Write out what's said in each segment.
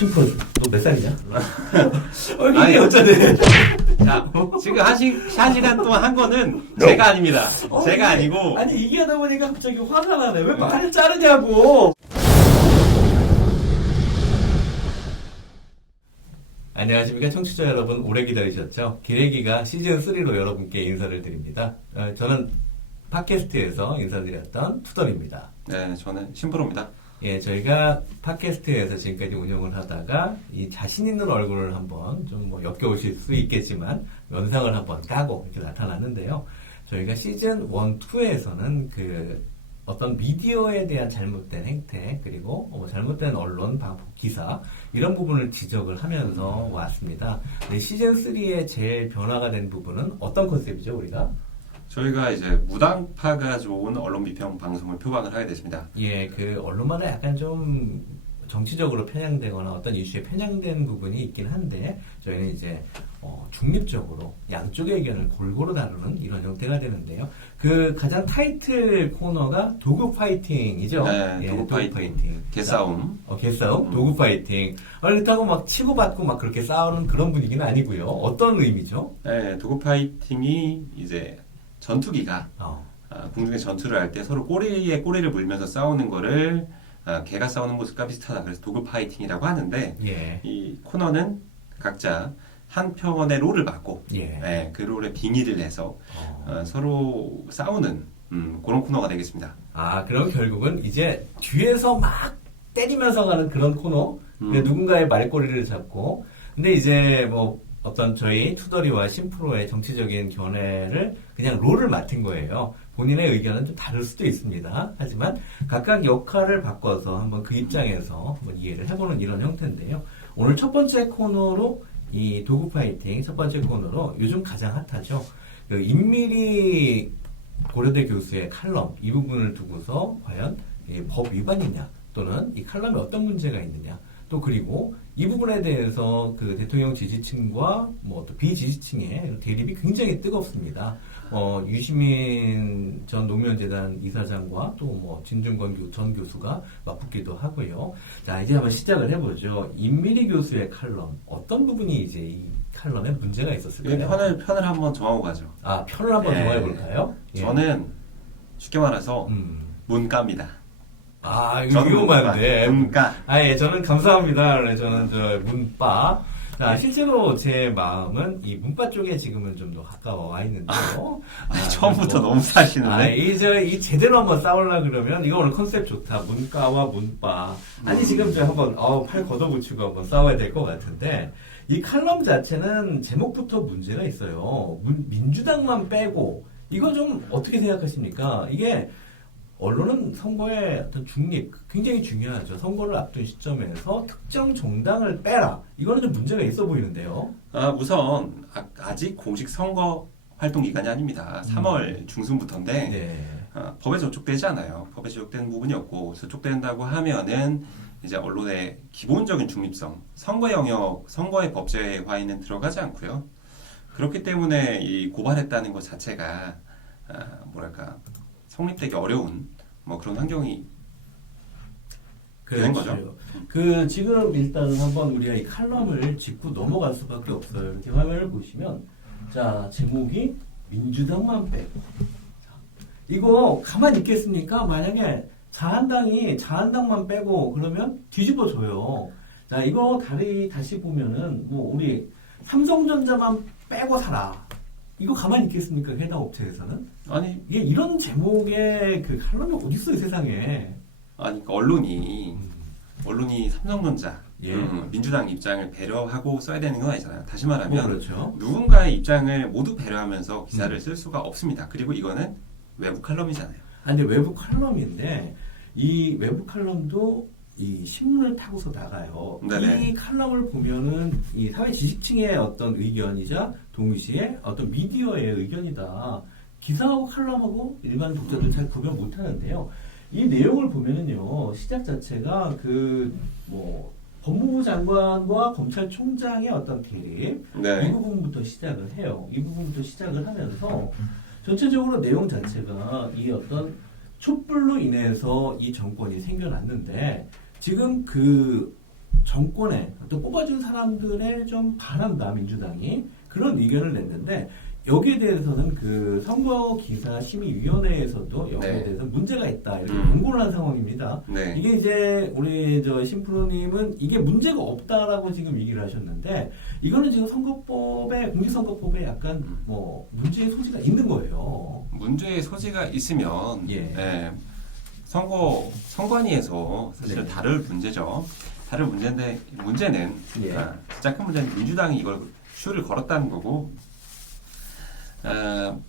심플, 너 몇 살이냐? 이게 어쩌네. 자, 지금 한 시간 동안 한 거는 제가 아닙니다. 제가 아니고. 아니, 이게 하다 보니까 갑자기 화가 나네. 왜 말을 자르냐고. 안녕하십니까 청취자 여러분, 오래 기다리셨죠? 기레기가 시즌3로 여러분께 인사를 드립니다. 저는 팟캐스트에서 인사드렸던 투덜입니다. 네, 저는 심프로입니다. 예, 저희가 팟캐스트에서 지금까지 운영을 하다가 이 자신 있는 얼굴을 한번 좀 뭐 엮여오실 수 있겠지만 면상을 한번 까고 이렇게 나타났는데요. 저희가 시즌 1, 2에서는 그 어떤 미디어에 대한 잘못된 행태, 그리고 잘못된 언론, 방송, 기사, 이런 부분을 지적을 하면서 왔습니다. 네, 시즌3의 제일 변화가 된 부분은 어떤 컨셉이죠, 우리가? 저희가 이제 무당파가 좋은 언론 비평 방송을 표방을 하게 됐습니다. 예, 그 언론마다 약간 좀 정치적으로 편향되거나 어떤 이슈에 편향된 부분이 있긴 한데, 저희는 이제 중립적으로 양쪽의 의견을 골고루 다루는 이런 형태가 되는데요. 그 가장 타이틀 코너가 도구 파이팅이죠. 네, 예, 도구 파이팅. 개싸움. 개싸움, 도구 파이팅. 그렇다고 막 치고받고 막 그렇게 싸우는 그런 분위기는 아니고요. 어떤 의미죠? 네, 도구 파이팅이 이제 전투기가 공중에 전투를 할 때 서로 꼬리에 꼬리를 물면서 싸우는 거를 개가 싸우는 모습과 비슷하다. 그래서 도구 파이팅이라고 하는데, 예. 이 코너는 각자 한 편의 롤을 맡고, 예. 그 롤에 빙의를 해서 서로 싸우는 그런 코너가 되겠습니다. 그럼 결국은 이제 뒤에서 막 때리면서 가는 그런 코너? 누군가의 말꼬리를 잡고, 근데 이제 뭐 어떤 저희 투덜이와 심프로의 정치적인 견해를 그냥 롤을 맡은 거예요. 본인의 의견은 좀 다를 수도 있습니다. 하지만 각각 역할을 바꿔서 한번 그 입장에서 한번 이해를 해보는 이런 형태인데요. 오늘 첫 번째 코너로 이 도구 파이팅 첫 번째 코너로 요즘 가장 핫하죠. 그 임미리 고려대 교수의 칼럼, 이 부분을 두고서 과연 법 위반이냐, 또는 이 칼럼에 어떤 문제가 있느냐, 또 그리고 이 부분에 대해서 그 대통령 지지층과 뭐 또 비지지층의 대립이 굉장히 뜨겁습니다. 유시민 전 노무현재단 이사장과 또 뭐 진중권 전 교수가 맞붙기도 하고요. 자, 이제 한번 시작을 해보죠. 임미리 교수의 칼럼, 어떤 부분이 이제 이 칼럼에 문제가 있었을까요? 편을 한번 정하고 가죠. 편을 한번 정해볼까요? 예. 저는 쉽게 말해서 문과입니다. 이거 위험한데. 문과. 예, 저는 감사합니다. 저는 문과. 자, 실제로 제 마음은 이 문과 쪽에 지금은 좀 더 가까워 와 있는데요. 처음부터 너무 사시는데. 이 제대로 한번 싸우려 그러면, 이거 오늘 컨셉 좋다. 문과와 문과. 지금 저 한번, 팔 걷어붙이고 한번 싸워야 될 것 같은데, 이 칼럼 자체는 제목부터 문제가 있어요. 민주당만 빼고, 이거 좀 어떻게 생각하십니까? 이게, 언론은 선거의 어떤 중립 굉장히 중요하죠. 선거를 앞둔 시점에서 특정 정당을 빼라. 이거는 좀 문제가 있어 보이는데요. 우선 아직 공식 선거 활동 기간이 아닙니다. 3월 중순부터인데 네. 법에 저촉되지 않아요. 법에 저촉되는 부분이 없고, 저촉된다고 하면은 이제 언론의 기본적인 중립성, 선거 영역, 선거의 법제화에는 들어가지 않고요. 그렇기 때문에 이 고발했다는 것 자체가 성립되기 어려운 그런 환경이 되는 거죠. 지금 일단은 한번 우리가 이 칼럼을 짚고 넘어갈 수밖에 없어요. 이렇게 화면을 보시면, 자, 제목이 민주당만 빼고. 이거 가만히 있겠습니까? 만약에 자한당만 빼고 그러면 뒤집어져요. 자, 이거 다시 보면은 우리 삼성전자만 빼고 살아. 이거 가만히 있겠습니까? 해당 업체에서는? 이게 이런 제목의 그 칼럼이 어딨어요, 세상에. 그러니까 언론이 삼성전자, 민주당 입장을 배려하고 써야 되는 건 아니잖아요. 다시 말하면, 그렇죠. 누군가의 입장을 모두 배려하면서 기사를 쓸 수가 없습니다. 그리고 이거는 외부 칼럼이잖아요. 근데 외부 칼럼인데, 이 외부 칼럼도 이 신문을 타고서 나가요. 네네. 이 칼럼을 보면은 이 사회 지식층의 어떤 의견이자 동시에 어떤 미디어의 의견이다. 기사하고 칼럼하고 일반 독자들 잘 구별 못 하는데요. 이 내용을 보면은요, 시작 자체가 법무부 장관과 검찰총장의 어떤 대립, 이 부분부터 시작을 해요. 이 부분부터 시작을 하면서 전체적으로 내용 자체가 이 어떤 촛불로 인해서 이 정권이 생겨났는데, 지금 그 정권에 또 뽑아준 사람들에 좀 반한다 민주당이 그런 의견을 냈는데 여기에 대해서는 그 선거기사심의위원회에서도 여기에 네. 대해서 문제가 있다 이렇게 음. 공고를 한 상황입니다. 네. 이게 이제 우리 저 심프로님은 이게 문제가 없다라고 지금 얘기를 하셨는데 이거는 지금 선거법에 공직선거법에 약간 뭐 문제의 소지가 있는 거예요. 문제의 소지가 있으면 예. 예, 선관위에서 사실 네. 다룰 문제죠. 다룰 문제인데 문제는 예. 가장 큰 문제는 민주당이 이걸 슈를 걸었다는 거고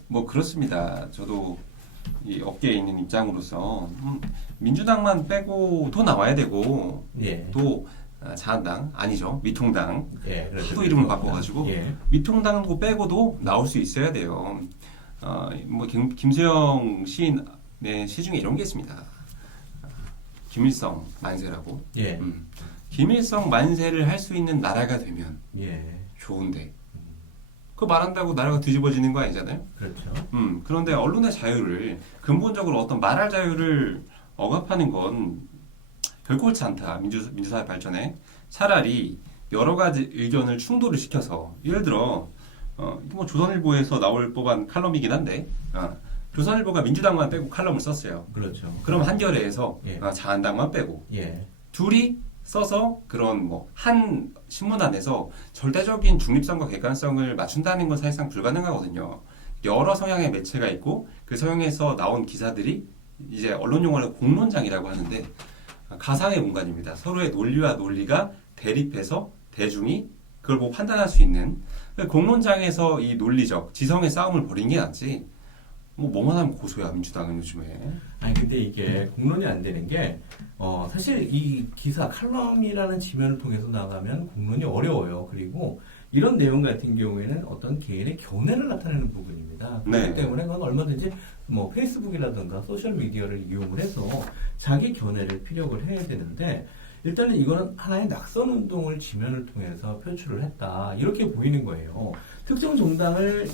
뭐 그렇습니다. 저도 이 업계에 있는 입장으로서 민주당만 빼고 또 나와야 되고 예. 또 자한당 아니죠 미통당 예. 그렇죠. 하도 이름을 바꿔가지고 예. 미통당도 빼고도 나올 수 있어야 돼요. 뭐 김수영 시인의 시 중에 이런 게 있습니다. 김일성 만세라고. 예. 김일성 만세를 할 수 있는 나라가 되면 예. 좋은데 그거 말한다고 나라가 뒤집어지는 거 아니잖아요. 그렇죠. 그런데 언론의 자유를 근본적으로 어떤 말할 자유를 억압하는 건 결코 옳지 않다. 민주사회 발전에 차라리 여러 가지 의견을 충돌을 시켜서 예를 들어 뭐 조선일보에서 나올 법한 칼럼이긴 한데 조선일보가 민주당만 빼고 칼럼을 썼어요. 그렇죠. 그럼 한겨레에서 예. 자한당만 빼고 예. 둘이 써서 그런 뭐 한 신문 안에서 절대적인 중립성과 객관성을 맞춘다는 건 사실상 불가능하거든요. 여러 성향의 매체가 있고 그 성향에서 나온 기사들이 이제 언론 용어로 공론장이라고 하는데 가상의 공간입니다. 서로의 논리와 논리가 대립해서 대중이 그걸 보고 판단할 수 있는 공론장에서 이 논리적 지성의 싸움을 벌이는 게 낫지. 뭐만 하면 고소야 민주당은 요즘에. 아니 근데 이게 공론이 안 되는 게 사실 이 기사 칼럼이라는 지면을 통해서 나가면 공론이 어려워요. 그리고 이런 내용 같은 경우에는 어떤 개인의 견해를 나타내는 부분입니다. 그렇기 네. 때문에 그건 얼마든지 뭐 페이스북이라든가 소셜 미디어를 이용을 해서 자기 견해를 피력을 해야 되는데 일단은 이거는 하나의 낙선 운동을 지면을 통해서 표출을 했다 이렇게 보이는 거예요. 특정 정당을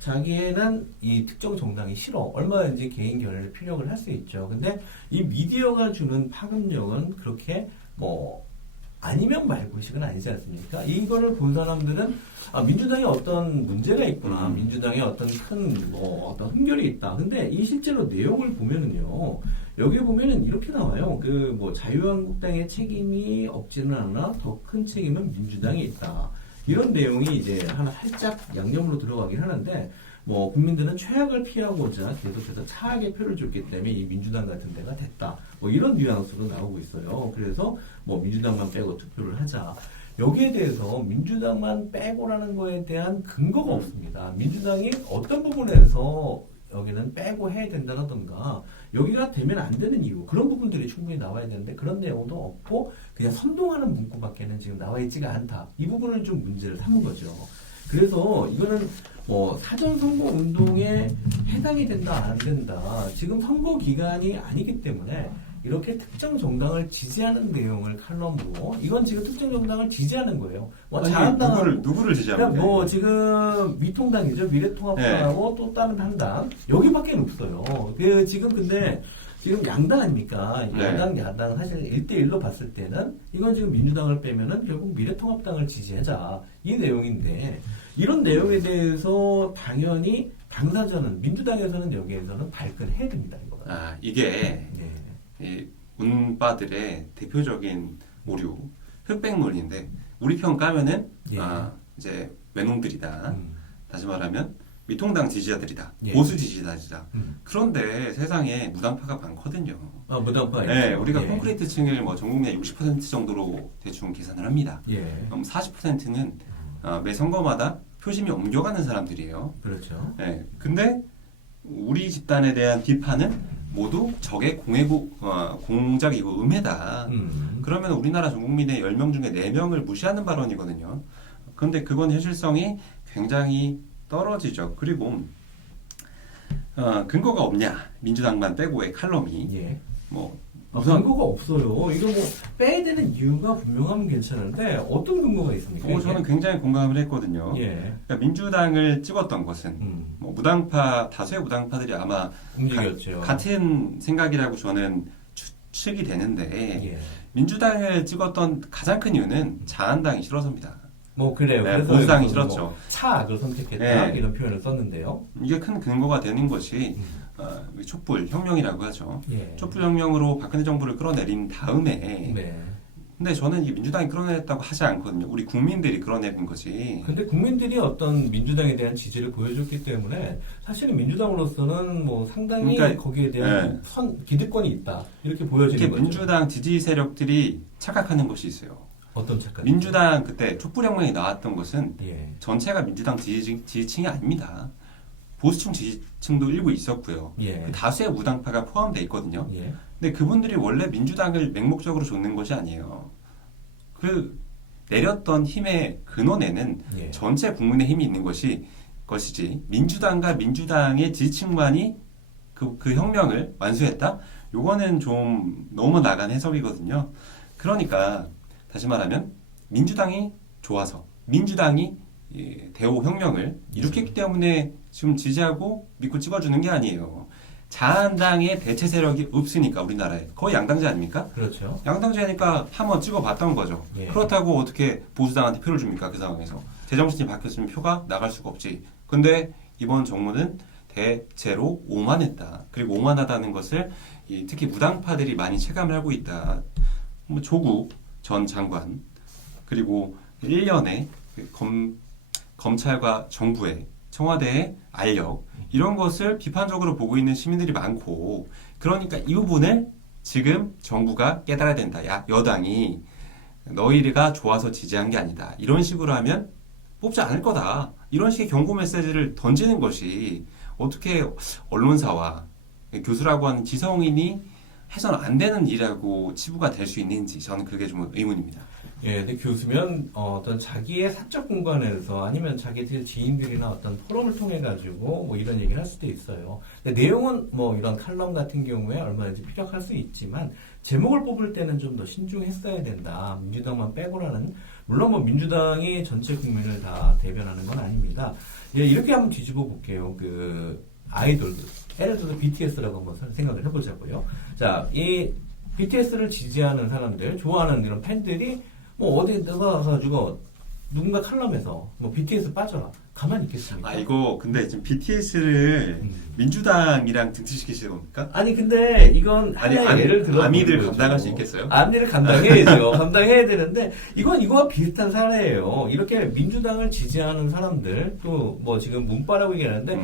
자기는 이 특정 정당이 싫어 얼마든지 개인 견해를 피력을 할 수 있죠. 근데 이 미디어가 주는 파급력은 그렇게 뭐 아니면 말고식은 아니지 않습니까? 이거를 본 사람들은 민주당에 어떤 문제가 있구나, 민주당에 어떤 큰 어떤 흠결이 있다. 근데 이 실제로 내용을 보면은요, 여기 보면은 이렇게 나와요. 자유한국당의 책임이 없지는 않아 더 큰 책임은 민주당이 있다. 이런 내용이 이제 하나 살짝 양념으로 들어가긴 하는데. 국민들은 최악을 피하고자 계속해서 차악의 표를 줬기 때문에 이 민주당 같은 데가 됐다. 이런 뉘앙스로 나오고 있어요. 그래서 민주당만 빼고 투표를 하자. 여기에 대해서 민주당만 빼고라는 거에 대한 근거가 없습니다. 민주당이 어떤 부분에서 여기는 빼고 해야 된다라든가 여기가 되면 안 되는 이유 그런 부분들이 충분히 나와야 되는데 그런 내용도 없고 그냥 선동하는 문구밖에는 지금 나와 있지가 않다. 이 부분을 좀 문제를 삼은 거죠. 그래서 이거는 사전 선거 운동에 해당이 된다 안 된다. 지금 선거 기간이 아니기 때문에 이렇게 특정 정당을 지지하는 내용을 칼럼으로 이건 지금 특정 정당을 지지하는 거예요. 누구를 지지하는 거예요? 지금 미통당이죠. 미래통합당하고 또 다른 한 당 여기밖에 없어요. 지금 양당 아닙니까? 네. 야당 사실 1대1로 봤을 때는 이건 지금 민주당을 빼면은 결국 미래통합당을 지지하자 이 내용인데 이런 내용에 대해서 당연히 당사자는 민주당에서는 여기에서는 발끈해야 됩니다. 이거. 이게 이 운바들의 대표적인 오류 흑백론인데 우리 편 까면은 이제 외놈들이다. 다시 말하면 미통당 지지자들이다. 보수 지지자들이다. 그런데 세상에 무당파가 많거든요. 무당파. 네, 우리가 콘크리트층을 전 국민의 60% 정도로 대충 계산을 합니다. 그럼 40%는 매 선거마다 표심이 옮겨가는 사람들이에요. 그렇죠. 네, 근데 우리 집단에 대한 비판은 모두 적의 공작이고 음해다. 그러면 우리나라 전 국민의 10명 중에 4명을 무시하는 발언이거든요. 그런데 그건 현실성이 굉장히 떨어지죠. 그리고 근거가 없냐? 민주당만 빼고의 칼럼이 근거가 없어요. 이거 빼야 되는 이유가 분명하면 괜찮은데 어떤 근거가 있습니까? 저는 굉장히 공감을 했거든요. 그러니까 민주당을 찍었던 것은 다수의 무당파들이 아마 움직였죠. 같은 생각이라고 저는 추측이 되는데 민주당을 찍었던 가장 큰 이유는 자한당이 싫어서입니다. 뭐 그래요. 네, 그래서 보수당이 여기서 싫었죠. 뭐 차악을 선택했다 네. 이런 표현을 썼는데요. 이게 큰 근거가 되는 것이 촛불 혁명이라고 하죠. 예. 촛불 혁명으로 박근혜 정부를 끌어내린 다음에 네. 근데 저는 이 민주당이 끌어냈다고 하지 않거든요. 우리 국민들이 끌어내는 거지. 근데 국민들이 어떤 민주당에 대한 지지를 보여줬기 때문에 사실은 민주당으로서는 뭐 상당히 그러니까, 거기에 대한 기득권이 있다 이렇게 보여지는 이렇게 거죠. 민주당 지지 세력들이 착각하는 것이 있어요. 어떤 착각? 민주당 그때 촛불혁명이 나왔던 것은 예. 전체가 민주당 지지층이 아닙니다. 보수층 지지층도 일부 있었고요. 예. 그 다수의 무당파가 포함되어 있거든요. 예. 근데 그분들이 원래 민주당을 맹목적으로 줬는 것이 아니에요. 그 내렸던 힘의 근원에는 예. 전체 국민의 힘이 있는 것이지 민주당과 민주당의 지지층만이 그 혁명을 완수했다? 요거는 좀 너무 나간 해석이거든요. 그러니까 다시 말하면 민주당이 좋아서 민주당이 대호 혁명을 일으켰기 때문에 지금 지지하고 믿고 찍어주는 게 아니에요. 자한당의 대체 세력이 없으니까 우리나라에 거의 양당제 아닙니까? 그렇죠. 양당제니까 한번 찍어봤던 거죠. 예. 그렇다고 어떻게 보수당한테 표를 줍니까? 그 상황에서 제정신이 바뀌었으면 표가 나갈 수가 없지. 근데 이번 정부는 대체로 오만했다. 그리고 오만하다는 것을 특히 무당파들이 많이 체감을 하고 있다. 뭐 조국 전 장관 그리고 1년에 검찰과 정부의 청와대의 알력 이런 것을 비판적으로 보고 있는 시민들이 많고 그러니까 이 부분을 지금 정부가 깨달아야 된다. 야, 여당이 너희가 좋아서 지지한 게 아니다. 이런 식으로 하면 뽑지 않을 거다. 이런 식의 경고 메시지를 던지는 것이 어떻게 언론사와 교수라고 하는 지성인이 해서는 안 되는 일이라고 치부가 될 수 있는지 저는 그게 좀 의문입니다. 예, 근데 교수면 어떤 자기의 사적 공간에서 아니면 자기들 지인들이나 어떤 포럼을 통해 가지고 뭐 이런 얘기를 할 수도 있어요. 근데 내용은 뭐 이런 칼럼 같은 경우에 얼마든지 피력할 수 있지만 제목을 뽑을 때는 좀 더 신중했어야 된다. 민주당만 빼고라는 물론 뭐 민주당이 전체 국민을 다 대변하는 건 아닙니다. 예, 이렇게 한번 뒤집어 볼게요. 그 아이돌들, 예를 들어서 BTS라고 한번 생각을 해보자고요. 자, 이 BTS를 지지하는 사람들, 좋아하는 이런 팬들이 뭐 어디 들어가가지고 누군가 칼럼에서 뭐 BTS 빠져라 가만히 있겠습니까? 아 이거 근데 지금 BTS를 민주당이랑 등치시키시는 겁니까? 아니 근데 이건 하나의 예를 들어 아미들 감당할 수 있겠어요? 아미를 감당해야죠. 감당해야 되는데 이건 이거와 비슷한 사례예요. 이렇게 민주당을 지지하는 사람들 또 뭐 지금 문파라고 얘기하는데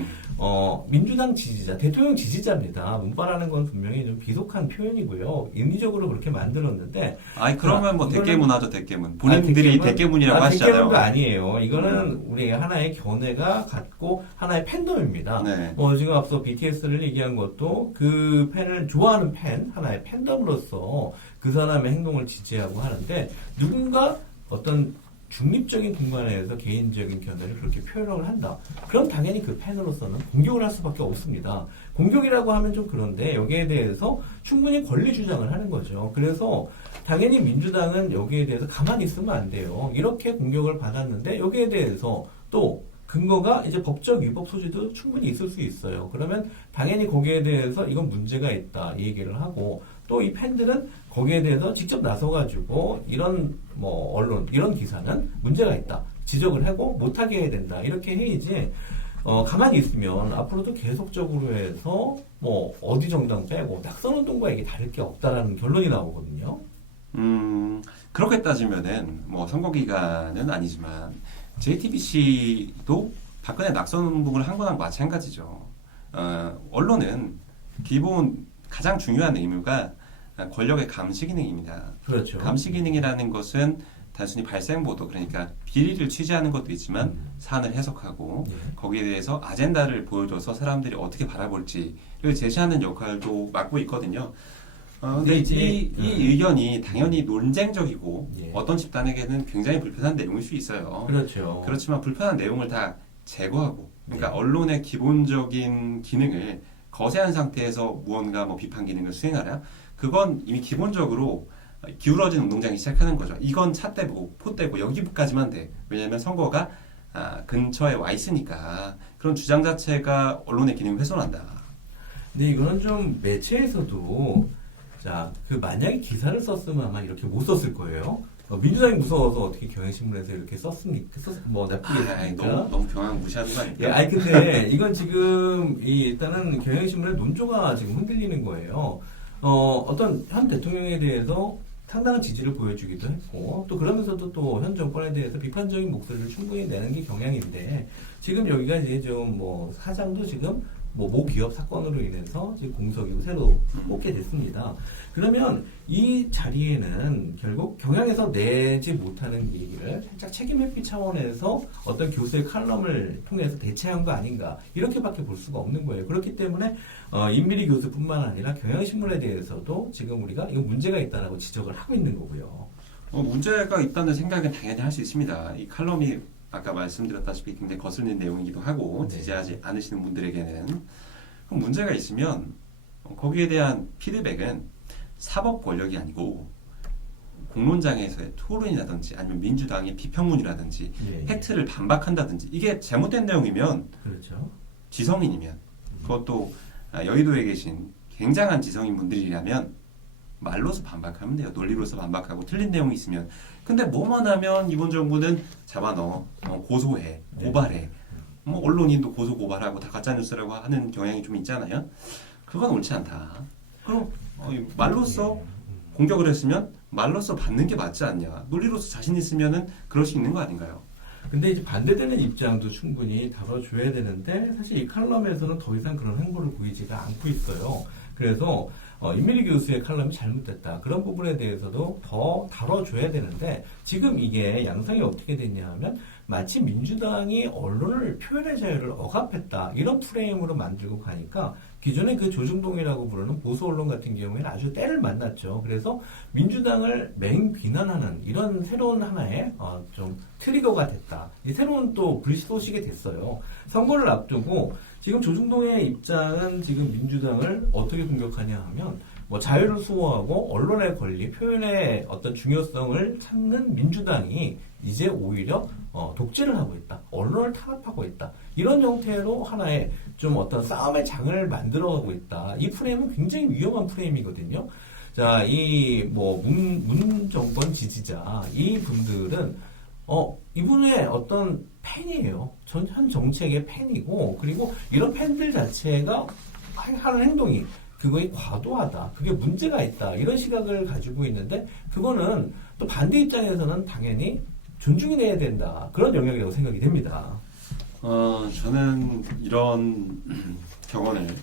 민주당 지지자, 대통령 지지자입니다. 문파라는 건 분명히 좀 비속한 표현이고요. 인위적으로 그렇게 만들었는데 아니 그러면 뭐 이거는- 대깨문 하죠 대깨문. 본인들이 대깨문이라고 하시잖아요. 대깨문도 아니에요. 이거는 우리 하나의 견해가 갖고 하나의 팬덤입니다. 네. 뭐 지금 앞서 BTS를 얘기한 것도 그 팬을 좋아하는 팬, 하나의 팬덤으로서 그 사람의 행동을 지지하고 하는데 누군가 어떤 중립적인 공간에서 개인적인 견해를 그렇게 표현을 한다. 그럼 당연히 그 팬으로서는 공격을 할 수밖에 없습니다. 공격이라고 하면 좀 그런데 여기에 대해서 충분히 권리 주장을 하는 거죠. 그래서 당연히 민주당은 여기에 대해서 가만히 있으면 안 돼요. 이렇게 공격을 받았는데 여기에 대해서 또 근거가 이제 법적 위법 소지도 충분히 있을 수 있어요. 그러면 당연히 거기에 대해서 이건 문제가 있다 이 얘기를 하고 또 이 팬들은 거기에 대해서 직접 나서가지고 이런 뭐 언론 이런 기사는 문제가 있다 지적을 하고 못하게 해야 된다 이렇게 해야지 가만히 있으면 앞으로도 계속적으로 해서 뭐 어디 정당 빼고 낙선운동과 이게 다를 게 없다라는 결론이 나오거든요. 그렇게 따지면은 뭐 선거 기간은 아니지만 JTBC도 박근혜 낙선 운동을 한 거랑 마찬가지죠. 언론은 기본 가장 중요한 의무가 권력의 감시 기능입니다. 그렇죠. 감시 기능이라는 것은 단순히 발생 보도 그러니까 비리를 취재하는 것도 있지만 사안을 해석하고 거기에 대해서 아젠다를 보여줘서 사람들이 어떻게 바라볼지를 제시하는 역할도 맡고 있거든요. 근데 이 의견이 당연히 논쟁적이고 예. 어떤 집단에게는 굉장히 불편한 내용일 수 있어요. 그렇죠. 그렇지만 불편한 내용을 다 제거하고 그러니까 네. 언론의 기본적인 기능을 거세한 상태에서 무언가 뭐 비판 기능을 수행하라 그건 이미 기본적으로 기울어진 운동장이 시작하는 거죠. 이건 찻대고 포대고 여기까지만 돼. 왜냐하면 선거가 근처에 와 있으니까 그런 주장 자체가 언론의 기능을 훼손한다. 근데 이거는 좀 매체에서도 자, 그 만약에 기사를 썼으면 아마 이렇게 못 썼을 거예요. 민주당이 무서워서 어떻게 경향신문에서 이렇게 썼습니까? 뭐 나쁘겠습니까? 너무 경향 무시하는 거 아닙니까? 예, 아니 근데 이건 지금 일단은 경향신문의 논조가 지금 흔들리는 거예요. 어떤 현 대통령에 대해서 상당한 지지를 보여주기도 했고 또 그러면서도 또 현 정권에 대해서 비판적인 목소리를 충분히 내는 게 경향인데 지금 여기가 이제 좀 뭐 사장도 지금 뭐 모 기업 사건으로 인해서 지금 공석이고 새로 뽑게 됐습니다. 그러면 이 자리에는 결국 경향에서 내지 못하는 얘기를 살짝 책임 회피 차원에서 어떤 교수의 칼럼을 통해서 대체한 거 아닌가 이렇게밖에 볼 수가 없는 거예요. 그렇기 때문에 임미리 교수뿐만 아니라 경향신문에 대해서도 지금 우리가 이거 문제가 있다라고 지적을 하고 있는 거고요. 문제가 있다는 생각은 당연히 할 수 있습니다. 이 칼럼이 아까 말씀드렸다시피 굉장히 거슬리는 내용이기도 하고 네. 지지하지 않으시는 분들에게는 그럼 문제가 있으면 거기에 대한 피드백은 사법 권력이 아니고 공론장에서의 토론이라든지 아니면 민주당의 비평문이라든지 예, 팩트를 반박한다든지 이게 잘못된 내용이면 그렇죠. 지성인이면 그것도 여의도에 계신 굉장한 지성인 분들이라면 말로서 반박하면 돼요. 논리로서 반박하고 틀린 내용이 있으면. 근데 뭐만 하면 이번 정부는 잡아넣어 고소해 고발해 뭐 언론인도 고소 고발하고 다 가짜뉴스라고 하는 경향이 좀 있잖아요. 그건 옳지 않다. 그럼 말로써 공격을 했으면 말로써 받는 게 맞지 않냐. 논리로서 자신 있으면은 그럴 수 있는 거 아닌가요? 근데 이제 반대되는 입장도 충분히 다뤄줘야 되는데 사실 이 칼럼에서는 더 이상 그런 행보를 보이지가 않고 있어요. 그래서 임미리 교수의 칼럼이 잘못됐다. 그런 부분에 대해서도 더 다뤄줘야 되는데 지금 이게 양상이 어떻게 됐냐 하면 마치 민주당이 언론을 표현의 자유를 억압했다. 이런 프레임으로 만들고 가니까 기존의 그 조중동이라고 부르는 보수 언론 같은 경우에는 아주 때를 만났죠. 그래서 민주당을 맹비난하는 이런 새로운 하나의 좀 트리거가 됐다. 이 새로운 또 불쏘시개 됐어요. 선거를 앞두고 지금 조중동의 입장은 지금 민주당을 어떻게 공격하냐 하면 뭐 자유를 수호하고 언론의 권리, 표현의 어떤 중요성을 찾는 민주당이 이제 오히려 독재를 하고 있다. 언론을 탄압하고 있다. 이런 형태로 하나의 좀 어떤 싸움의 장을 만들어가고 있다. 이 프레임은 굉장히 위험한 프레임이거든요. 자, 문 정권 지지자, 이 분들은, 이분의 어떤 팬이에요. 현 정책의 팬이고, 그리고 이런 팬들 자체가 하는 행동이 그거에 과도하다. 그게 문제가 있다. 이런 시각을 가지고 있는데, 그거는 또 반대 입장에서는 당연히 존중해야 된다. 그런 영역이라고 생각이 됩니다. 저는 이런 경험을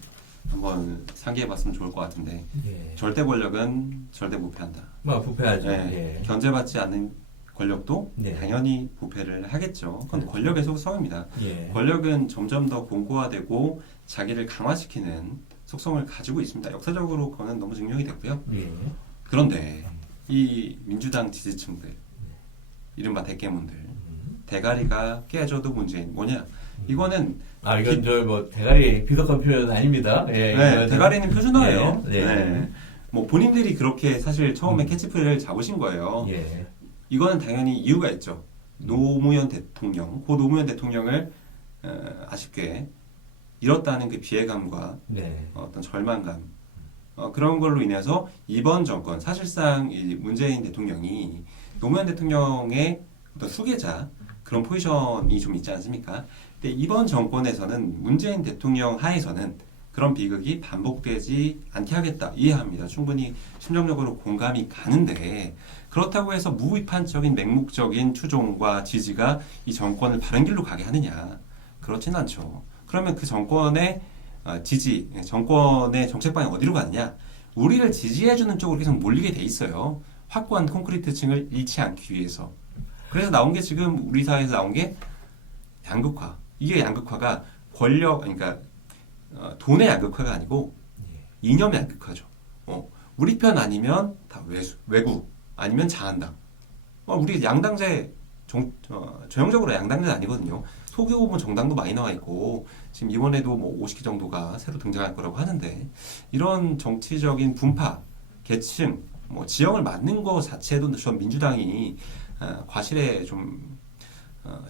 한번 상기해봤으면 좋을 것 같은데 예. 절대 권력은 절대 부패한다. 부패하죠. 네, 예. 견제받지 않는 권력도 네. 당연히 부패를 하겠죠. 그건 그렇죠. 권력의 속성입니다. 예. 권력은 점점 더 공고화되고 자기를 강화시키는 속성을 가지고 있습니다. 역사적으로 그거는 너무 증명이 됐고요. 예. 그런데 이 민주당 지지층들, 이른바 대깨문들, 대가리가 깨져도 문제인 뭐냐? 이거는 이건 대가리 비속한 표현 아닙니다. 예. 네, 대가리는 표준어예요. 네. 네. 뭐 본인들이 그렇게 사실 처음에 캐치프레이를 잡으신 거예요. 예. 이거는 당연히 이유가 있죠. 노무현 대통령, 고 노무현 대통령을 아쉽게 잃었다는 그 비애감과 네. 어떤 절망감 그런 걸로 인해서 이번 정권 사실상 이 문재인 대통령이 노무현 대통령의 어떤 수계자 그런 포지션이 좀 있지 않습니까? 근데 이번 정권에서는 문재인 대통령 하에서는 그런 비극이 반복되지 않게 하겠다 이해합니다. 충분히 심정적으로 공감이 가는데 그렇다고 해서 무비판적인 맹목적인 추종과 지지가 이 정권을 바른 길로 가게 하느냐? 그렇진 않죠. 그러면 그 정권의 지지, 정권의 정책 방향이 어디로 가느냐? 우리를 지지해주는 쪽으로 계속 몰리게 돼 있어요. 확고한 콘크리트 층을 잃지 않기 위해서. 그래서 나온 게 지금 우리 사회에서 나온 게 양극화. 이게 양극화가 권력, 그러니까 돈의 양극화가 아니고 이념의 양극화죠. 우리 편 아니면 다 외구, 아니면 자한당. 우리 양당제 전형적으로 양당제 아니거든요. 속여 보면 정당도 많이 나와 있고 지금 이번에도 뭐 50개 정도가 새로 등장할 거라고 하는데 이런 정치적인 분파, 계층, 뭐 지형을 맞는 거 자체도 전 민주당이 과실에 좀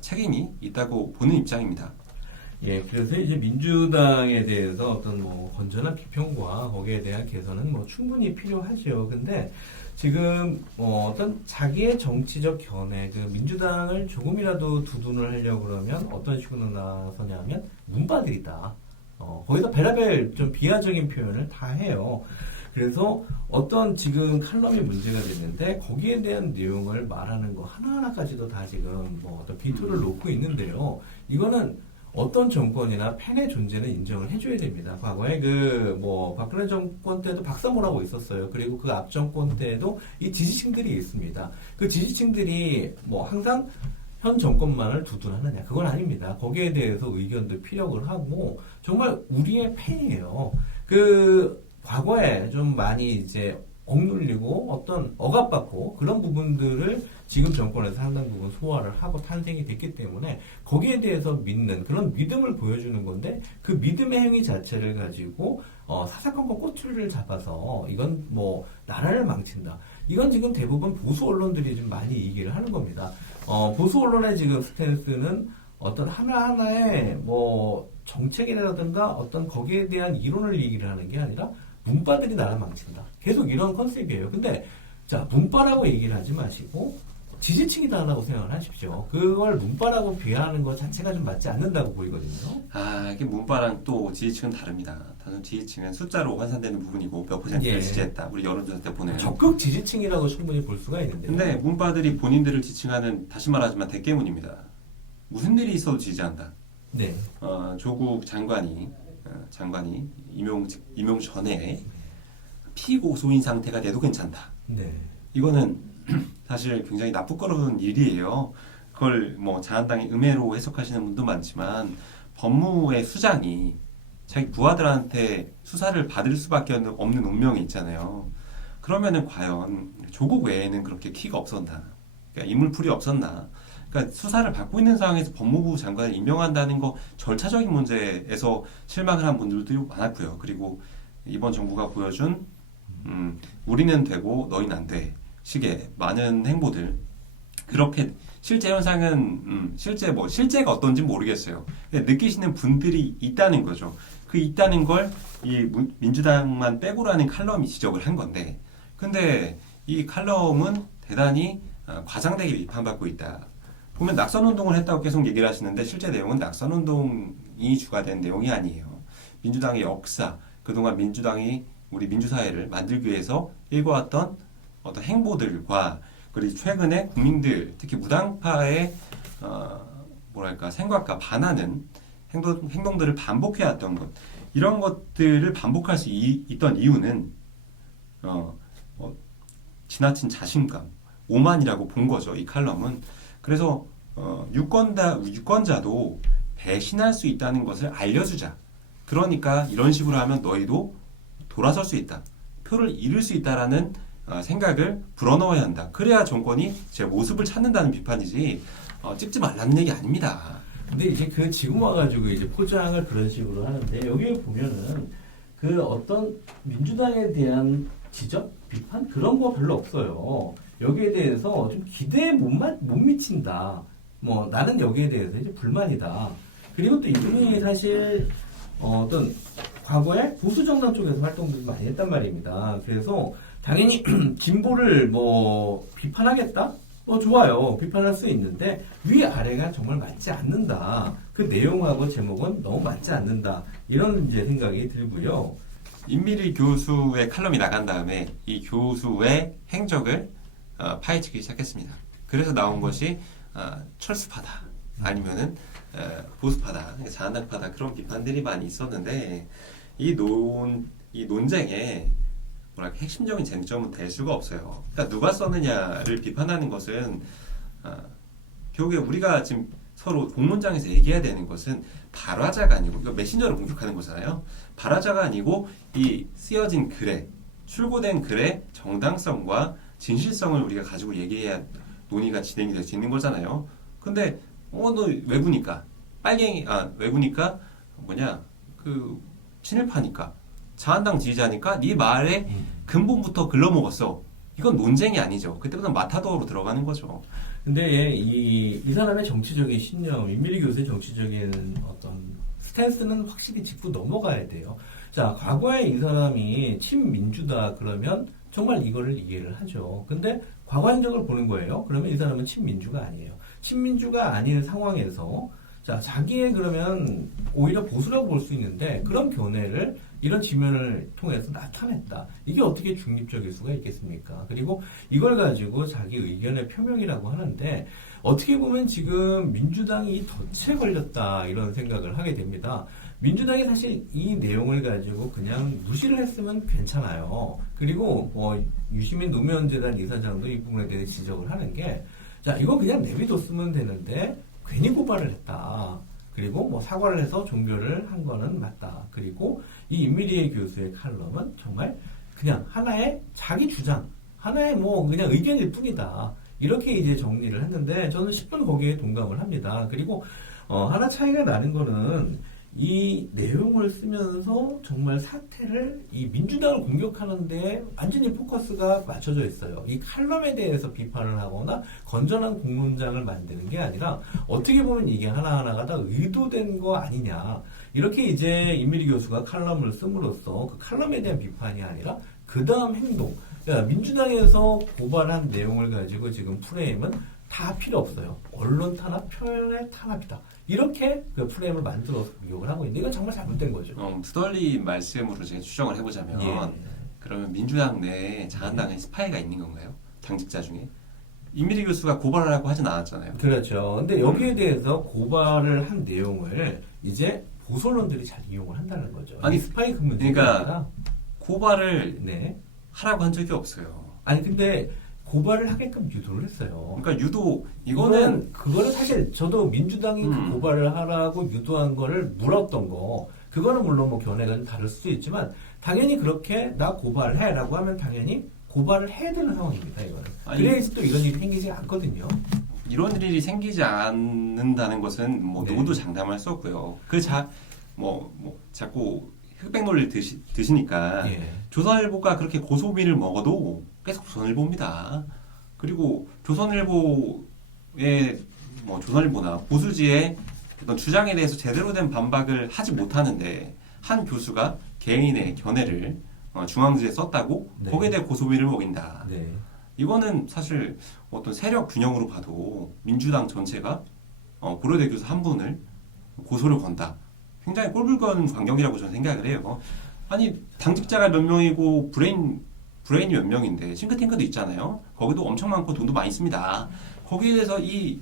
책임이 있다고 보는 입장입니다. 예, 그래서 이제 민주당에 대해서 어떤 뭐 건전한 비평과 거기에 대한 개선은 뭐 충분히 필요하죠. 근데 지금 어떤 자기의 정치적 견해, 그 민주당을 조금이라도 두둔을 하려고 그러면 어떤 식으로 나서냐면 문바들이다. 거기서 베라벨 좀 비하적인 표현을 다 해요. 그래서 어떤 지금 칼럼이 문제가 됐는데 거기에 대한 내용을 말하는 거 하나하나까지도 다 지금 뭐 어떤 비토를 놓고 있는데요. 이거는 어떤 정권이나 팬의 존재는 인정을 해줘야 됩니다. 과거에 박근혜 정권 때도 박사모라고 있었어요. 그리고 그 앞 정권 때도 이 지지층들이 있습니다. 그 지지층들이 뭐 항상 현 정권만을 두둔하느냐? 그건 아닙니다. 거기에 대해서 의견도 피력을 하고 정말 우리의 팬이에요. 과거에 좀 많이 이제 억눌리고 어떤 억압받고 그런 부분들을 지금 정권에서 상당 부분 소화를 하고 탄생이 됐기 때문에 거기에 대해서 믿는 그런 믿음을 보여주는 건데 그 믿음의 행위 자체를 가지고 사사건건 꼬투리를 잡아서 이건 뭐 나라를 망친다. 이건 지금 대부분 보수 언론들이 좀 많이 얘기를 하는 겁니다. 보수 언론의 지금 스탠스는 어떤 하나하나의 뭐 정책이라든가 어떤 거기에 대한 이론을 얘기를 하는 게 아니라 문바들이 나라 망친다. 계속 이런 컨셉이에요. 근데 자 문바라고 얘기를 하지 마시고 지지층이다라고 생각을 하십시오. 그걸 문바라고 비하하는 것 자체가 좀 맞지 않는다고 보이거든요. 이게 문바랑 또 지지층은 다릅니다. 단순 지지층은 숫자로 환산되는 부분이고 몇 %를 지지했다. 우리 여론조사 때 보는. 적극 지지층이라고 충분히 볼 수가 있는데요. 근데 문바들이 본인들을 지칭하는 다시 말하지만 대깨문입니다. 무슨 일이 있어도 지지한다. 네. 조국 장관이 임용 전에 피고소인 상태가 돼도 괜찮다. 네. 이거는 사실 굉장히 나쁘거른 일이에요. 그걸 뭐 자한당이 음해로 해석하시는 분도 많지만 법무의 수장이 자기 부하들한테 수사를 받을 수밖에 없는 운명이 있잖아요. 그러면은 과연 조국 외에는 그렇게 키가 없었나? 그러니까 인물풀이 없었나? 그러니까 수사를 받고 있는 상황에서 법무부 장관을 임명한다는 거 절차적인 문제에서 실망을 한 분들도 많았고요. 그리고 이번 정부가 보여준 우리는 되고 너희는 안 돼 식의 많은 행보들 그렇게 실제 현상은 실제가 어떤지 모르겠어요. 근데 느끼시는 분들이 있다는 거죠. 그 있다는 걸 이 민주당만 빼고라는 칼럼이 지적을 한 건데 근데 이 칼럼은 대단히 과장되게 비판받고 있다. 보면 낙선운동을 했다고 계속 얘기를 하시는데 실제 내용은 낙선운동이 주가 된 내용이 아니에요. 민주당의 역사, 그동안 민주당이 우리 민주사회를 만들기 위해서 일궈왔던 어떤 행보들과 그리고 최근에 국민들, 특히 무당파의 생각과 반하는 행동들을 반복해왔던 것 이런 것들을 반복할 수 있던 이유는 지나친 자신감, 오만이라고 본 거죠. 이 칼럼은. 그래서 유권자도 배신할 수 있다는 것을 알려주자. 그러니까 이런 식으로 하면 너희도 돌아설 수 있다. 표를 잃을 수 있다라는 생각을 불어넣어야 한다. 그래야 정권이 제 모습을 찾는다는 비판이지 찍지 말라는 얘기 아닙니다. 근데 이제 지금 와가지고 이제 포장을 그런 식으로 하는데 여기에 보면은 어떤 민주당에 대한 지적, 비판 그런 거 별로 없어요. 여기에 대해서 좀 기대에 못 미친다. 뭐 나는 여기에 대해서 이제 불만이다. 그리고 또 이분이 사실 어떤 과거에 보수 정당 쪽에서 활동도 많이 했단 말입니다. 그래서 당연히 진보를 뭐 비판하겠다? 좋아요. 비판할 수 있는데 위아래가 정말 맞지 않는다. 그 내용하고 제목은 너무 맞지 않는다. 이런 이제 생각이 들고요. 임미리 교수의 칼럼이 나간 다음에 이 교수의 행적을 파헤치기 시작했습니다. 그래서 나온 것이 철수파다 아니면은 보수파다, 자한당파다 그런 비판들이 많이 있었는데 이 논쟁에 핵심적인 쟁점은 될 수가 없어요. 그러니까 누가 썼느냐를 비판하는 것은 결국에 우리가 지금 서로 공문장에서 얘기해야 되는 것은 발화자가 아니고 이거 메신저를 공격하는 거잖아요. 발화자가 아니고 이 쓰여진 글에 출고된 글의 정당성과 진실성을 우리가 가지고 얘기해야 논의가 진행이 될 수 있는 거잖아요. 근데 너 외부니까 외부니까 친일파니까 자한당 지지자니까 네 말에 근본부터 글러먹었어. 이건 논쟁이 아니죠. 그때부터 마타도어로 들어가는 거죠. 근데 이 사람의 정치적인 신념, 임미리 교수의 정치적인 어떤 스탠스는 확실히 짚고 넘어가야 돼요. 자, 과거에 이 사람이 친민주다 그러면 정말 이거를 이해를 하죠. 근데 과거 행적을 보는 거예요. 그러면 이 사람은 친민주가 아니에요. 친민주가 아닌 상황에서 자, 자기의 그러면 오히려 보수라고 볼 수 있는데 그런 견해를 이런 지면을 통해서 나타냈다. 이게 어떻게 중립적일 수가 있겠습니까? 그리고 이걸 가지고 자기 의견의 표명이라고 하는데 어떻게 보면 지금 민주당이 덫에 걸렸다 이런 생각을 하게 됩니다. 민주당이 사실 이 내용을 가지고 그냥 무시를 했으면 괜찮아요. 그리고 뭐 유시민 노무현 재단 이사장도 이 부분에 대해 지적을 하는 게 자, 이거 그냥 내비뒀으면 되는데 괜히 고발을 했다. 그리고 뭐 사과를 해서 종결을 한 거는 맞다. 그리고 이 임미리에 교수의 칼럼은 정말 그냥 하나의 자기 주장, 하나의 뭐 그냥 의견일 뿐이다. 이렇게 이제 정리를 했는데 저는 10분 거기에 동감을 합니다. 그리고 하나 차이가 나는 거는 이 내용을 쓰면서 정말 사태를 이 민주당을 공격하는데 완전히 포커스가 맞춰져 있어요. 이 칼럼에 대해서 비판을 하거나 건전한 공론장을 만드는 게 아니라 어떻게 보면 이게 하나하나가 다 의도된 거 아니냐. 이렇게 이제 임미리 교수가 칼럼을 씀으로써 그 칼럼에 대한 비판이 아니라 그 다음 행동. 그러니까 민주당에서 고발한 내용을 가지고 지금 프레임은 다 필요 없어요. 언론 탄압, 표현의 탄압이다. 이렇게 그 프레임을 만들어서 미혹을 하고 있는데 이건 정말 잘못된 거죠. 투덜리 말씀으로 제가 추정을 해보자면 예. 그러면 민주당 내에 자한당의 스파이가 있는 건가요? 당직자 중에? 임미리 교수가 고발하라고 하진 않았잖아요. 그렇죠. 근데 여기에 대해서 고발을 한 내용을 이제 보수언론들이 잘 이용을 한다는 거죠. 아니, 스파이 근무 그러니까 고발을 네. 하라고 한 적이 없어요. 아니 근데 고발을 하게끔 유도를 했어요. 그러니까 유도 이거는 그거는 사실 저도 민주당이 그 고발을 하라고 유도한 거를 물었던 거 그거는 물론 뭐 견해가 좀 다를 수도 있지만 당연히 그렇게 나 고발해라고 하면 당연히 고발을 해야 되는 상황입니다. 이거는. 그래야지 또 이런 일이 생기지 않거든요. 이런 일이 생기지 않는다는 것은 뭐 네. 누구도 장담할 수 없고요. 뭐 자꾸 흑백 논리를 드시니까 예. 조선일보가 그렇게 고소비를 먹어도 계속 조선일보입니다. 그리고 조선일보나 보수지의 어떤 주장에 대해서 제대로 된 반박을 하지 못하는데 한 교수가 개인의 견해를 중앙지에 썼다고 네. 거기에 대해 고소비를 먹인다. 네. 이거는 사실 어떤 세력 균형으로 봐도 민주당 전체가 고려대 교수 한 분을 고소를 건다. 굉장히 꼴불견 광경이라고 저는 생각을 해요. 아니 당직자가 몇 명이고 브레인이 몇 명인데 싱크탱크도 있잖아요. 거기도 엄청 많고 돈도 많이 씁니다. 거기에 대해서 이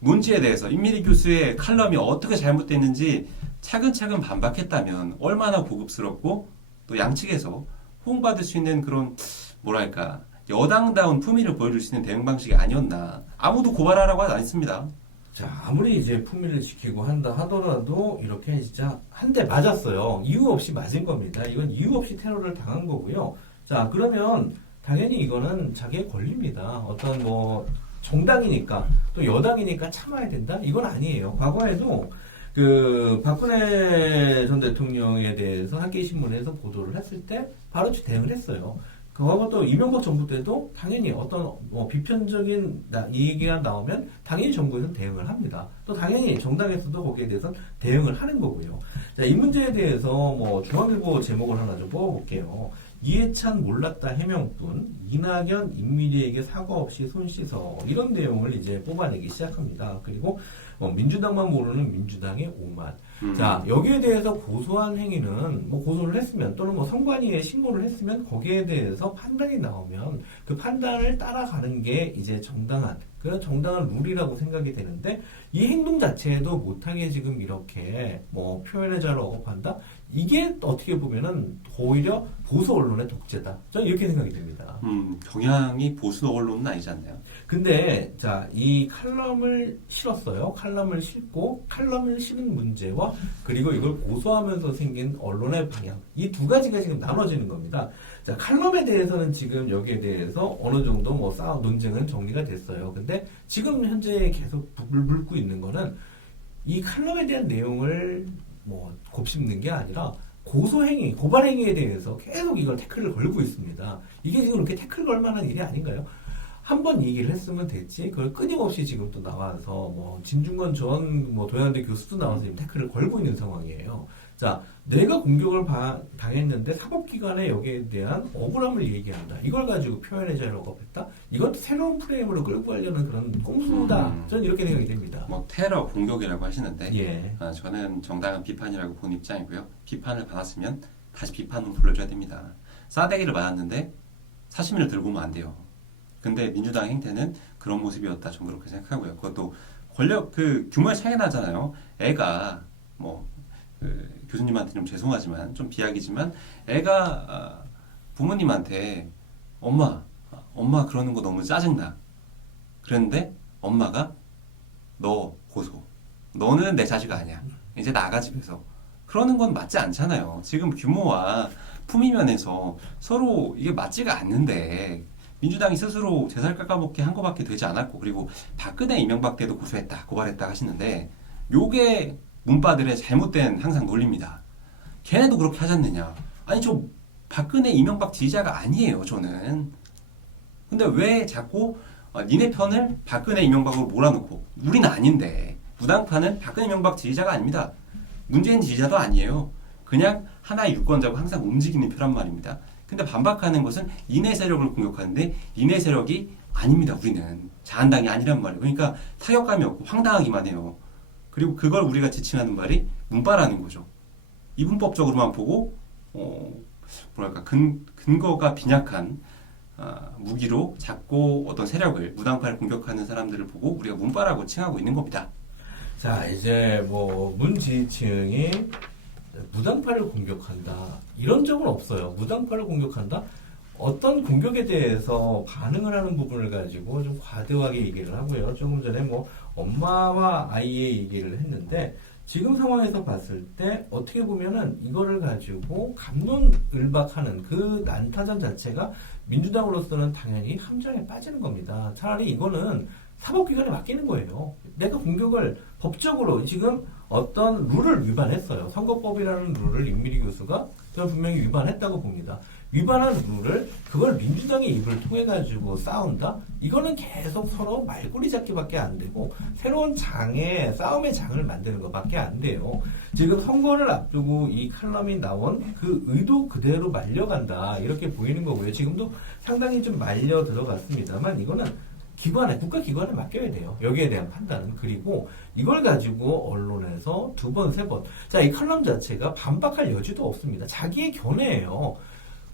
문제에 대해서 임미리 교수의 칼럼이 어떻게 잘못됐는지 차근차근 반박했다면 얼마나 고급스럽고 또 양측에서 호응받을 수 있는 그런 뭐랄까 여당다운 품위를 보여줄 수 있는 대응 방식이 아니었나. 아무도 고발하라고 하지 않습니다. 자, 아무리 이제 품위를 지키고 한다 하더라도 이렇게 진짜 한 대 맞았어요. 이유 없이 맞은 겁니다. 이건 이유 없이 테러를 당한 거고요. 자, 그러면 당연히 이거는 자기의 권리입니다. 어떤 뭐 정당이니까 또 여당이니까 참아야 된다? 이건 아니에요. 과거에도 그 박근혜 전 대통령에 대해서 한겨레신문에서 보도를 했을 때 바로 대응을 했어요. 그거하고 또 이명박 정부 때도 당연히 어떤 비편적인 얘기가 나오면 당연히 정부에서는 대응을 합니다. 또 당연히 정당에서도 거기에 대해서 대응을 하는 거고요. 자, 이 문제에 대해서 뭐 중앙일보 제목을 하나 좀 뽑아볼게요. 이해찬 몰랐다 해명뿐 이낙연 임미리에게 사과 없이 손 씻어 이런 내용을 이제 뽑아내기 시작합니다. 그리고 민주당만 모르는 민주당의 오만. 자, 여기에 대해서 고소한 행위는 뭐 고소를 했으면 또는 뭐 선관위에 신고를 했으면 거기에 대해서 판단이 나오면 그 판단을 따라가는 게 이제 정당한 그런 정당한 룰이라고 생각이 되는데 이 행동 자체에도 못하게 지금 이렇게 뭐 표현의 자를 억압한다? 이게 어떻게 보면은 오히려 보수 언론의 독재다. 저는 이렇게 생각이 됩니다. 경향이 보수 언론은 아니지 않나요? 근데 자, 이 칼럼을 실었어요. 칼럼을 싣고 칼럼을 실은 문제와 그리고 이걸 고소하면서 생긴 언론의 방향 이 두 가지가 지금 나눠지는 겁니다. 자, 칼럼에 대해서는 지금 여기에 대해서 어느 정도 뭐 논쟁은 정리가 됐어요. 근데 지금 현재 계속 불을 불고 있는 거는 이 칼럼에 대한 내용을 뭐 곱씹는 게 아니라 고소행위, 고발행위에 대해서 계속 이걸 태클을 걸고 있습니다. 이게 지금 이렇게 태클 걸 만한 일이 아닌가요? 한 번 얘기를 했으면 됐지. 그걸 끊임없이 지금 또 나와서 뭐 진중권 전 뭐 도양대 교수도 나와서 지금 태클을 걸고 있는 상황이에요. 자, 내가 공격을 당했는데 사법기관에 여기에 대한 억울함을 얘기한다. 이걸 가지고 표현의 자유를 억압했다. 이건 새로운 프레임으로 끌고 가려는 그런 꼼수다. 저는 이렇게 생각이 됩니다. 뭐 테러 공격이라고 하시는데 예. 저는 정당한 비판이라고 본 입장이고요. 비판을 받았으면 다시 비판은 불러줘야 됩니다. 싸대기를 맞았는데 사시미를 들고 오면 안 돼요. 근데 민주당 행태는 그런 모습이었다. 저는 그렇게 생각하고요. 그것도 권력 그 규모의 차이가 나잖아요. 애가 뭐 교수님한테 좀 죄송하지만 좀 비약이지만 애가 부모님한테 엄마 그러는 거 너무 짜증나. 그랬는데 엄마가 너 고소. 너는 내 자식 아니야. 이제 나가 집에서. 그러는 건 맞지 않잖아요. 지금 규모와 품위 면에서 서로 이게 맞지가 않는데 민주당이 스스로 제살 깎아먹기 한 거밖에 되지 않았고 그리고 박근혜 이명박 때도 고소했다 고발했다 하시는데 요게 문바들의 잘못된 항상 논리입니다. 걔네도 그렇게 하지 않느냐. 아니 저 박근혜 이명박 지지자가 아니에요 저는. 근데 왜 자꾸 니네 편을 박근혜 이명박으로 몰아놓고 우리는 아닌데 무당파는 박근혜 이명박 지지자가 아닙니다. 문재인 지지자도 아니에요. 그냥 하나의 유권자고 항상 움직이는 표란 말입니다. 근데 반박하는 것은 이내 세력을 공격하는데 이내 세력이 아닙니다. 우리는 자한당이 아니란 말이에요. 그러니까 타격감이 없고 황당하기만 해요. 그리고 그걸 우리가 지칭하는 말이 문바라는 거죠. 이분법적으로만 보고 뭐랄까 근거가 빈약한 무기로 자꾸 어떤 세력을 무당파를 공격하는 사람들을 보고 우리가 문바라고 칭하고 있는 겁니다. 자, 이제 뭐 문지지층이 무당파를 공격한다. 이런 적은 없어요. 무당파를 공격한다? 어떤 공격에 대해서 반응을 하는 부분을 가지고 좀 과도하게 얘기를 하고요. 조금 전에 뭐 엄마와 아이의 얘기를 했는데 지금 상황에서 봤을 때 어떻게 보면은 이거를 가지고 갑론을박하는 그 난타전 자체가 민주당으로서는 당연히 함정에 빠지는 겁니다. 차라리 이거는 사법기관에 맡기는 거예요. 내가 공격을 법적으로 지금 어떤 룰을 위반했어요. 선거법이라는 룰을 임미리 교수가 저는 분명히 위반했다고 봅니다. 위반한 룰을 그걸 민주당의 입을 통해 가지고 싸운다? 이거는 계속 서로 말꼬리 잡기밖에 안 되고 새로운 싸움의 장을 만드는 것밖에 안 돼요. 지금 선거를 앞두고 이 칼럼이 나온 그 의도 그대로 말려간다 이렇게 보이는 거고요. 지금도 상당히 좀 말려 들어갔습니다만 이거는 국가기관에 맡겨야 돼요. 여기에 대한 판단은. 그리고 이걸 가지고 언론에서 두 번, 세 번. 자, 이 칼럼 자체가 반박할 여지도 없습니다. 자기의 견해예요.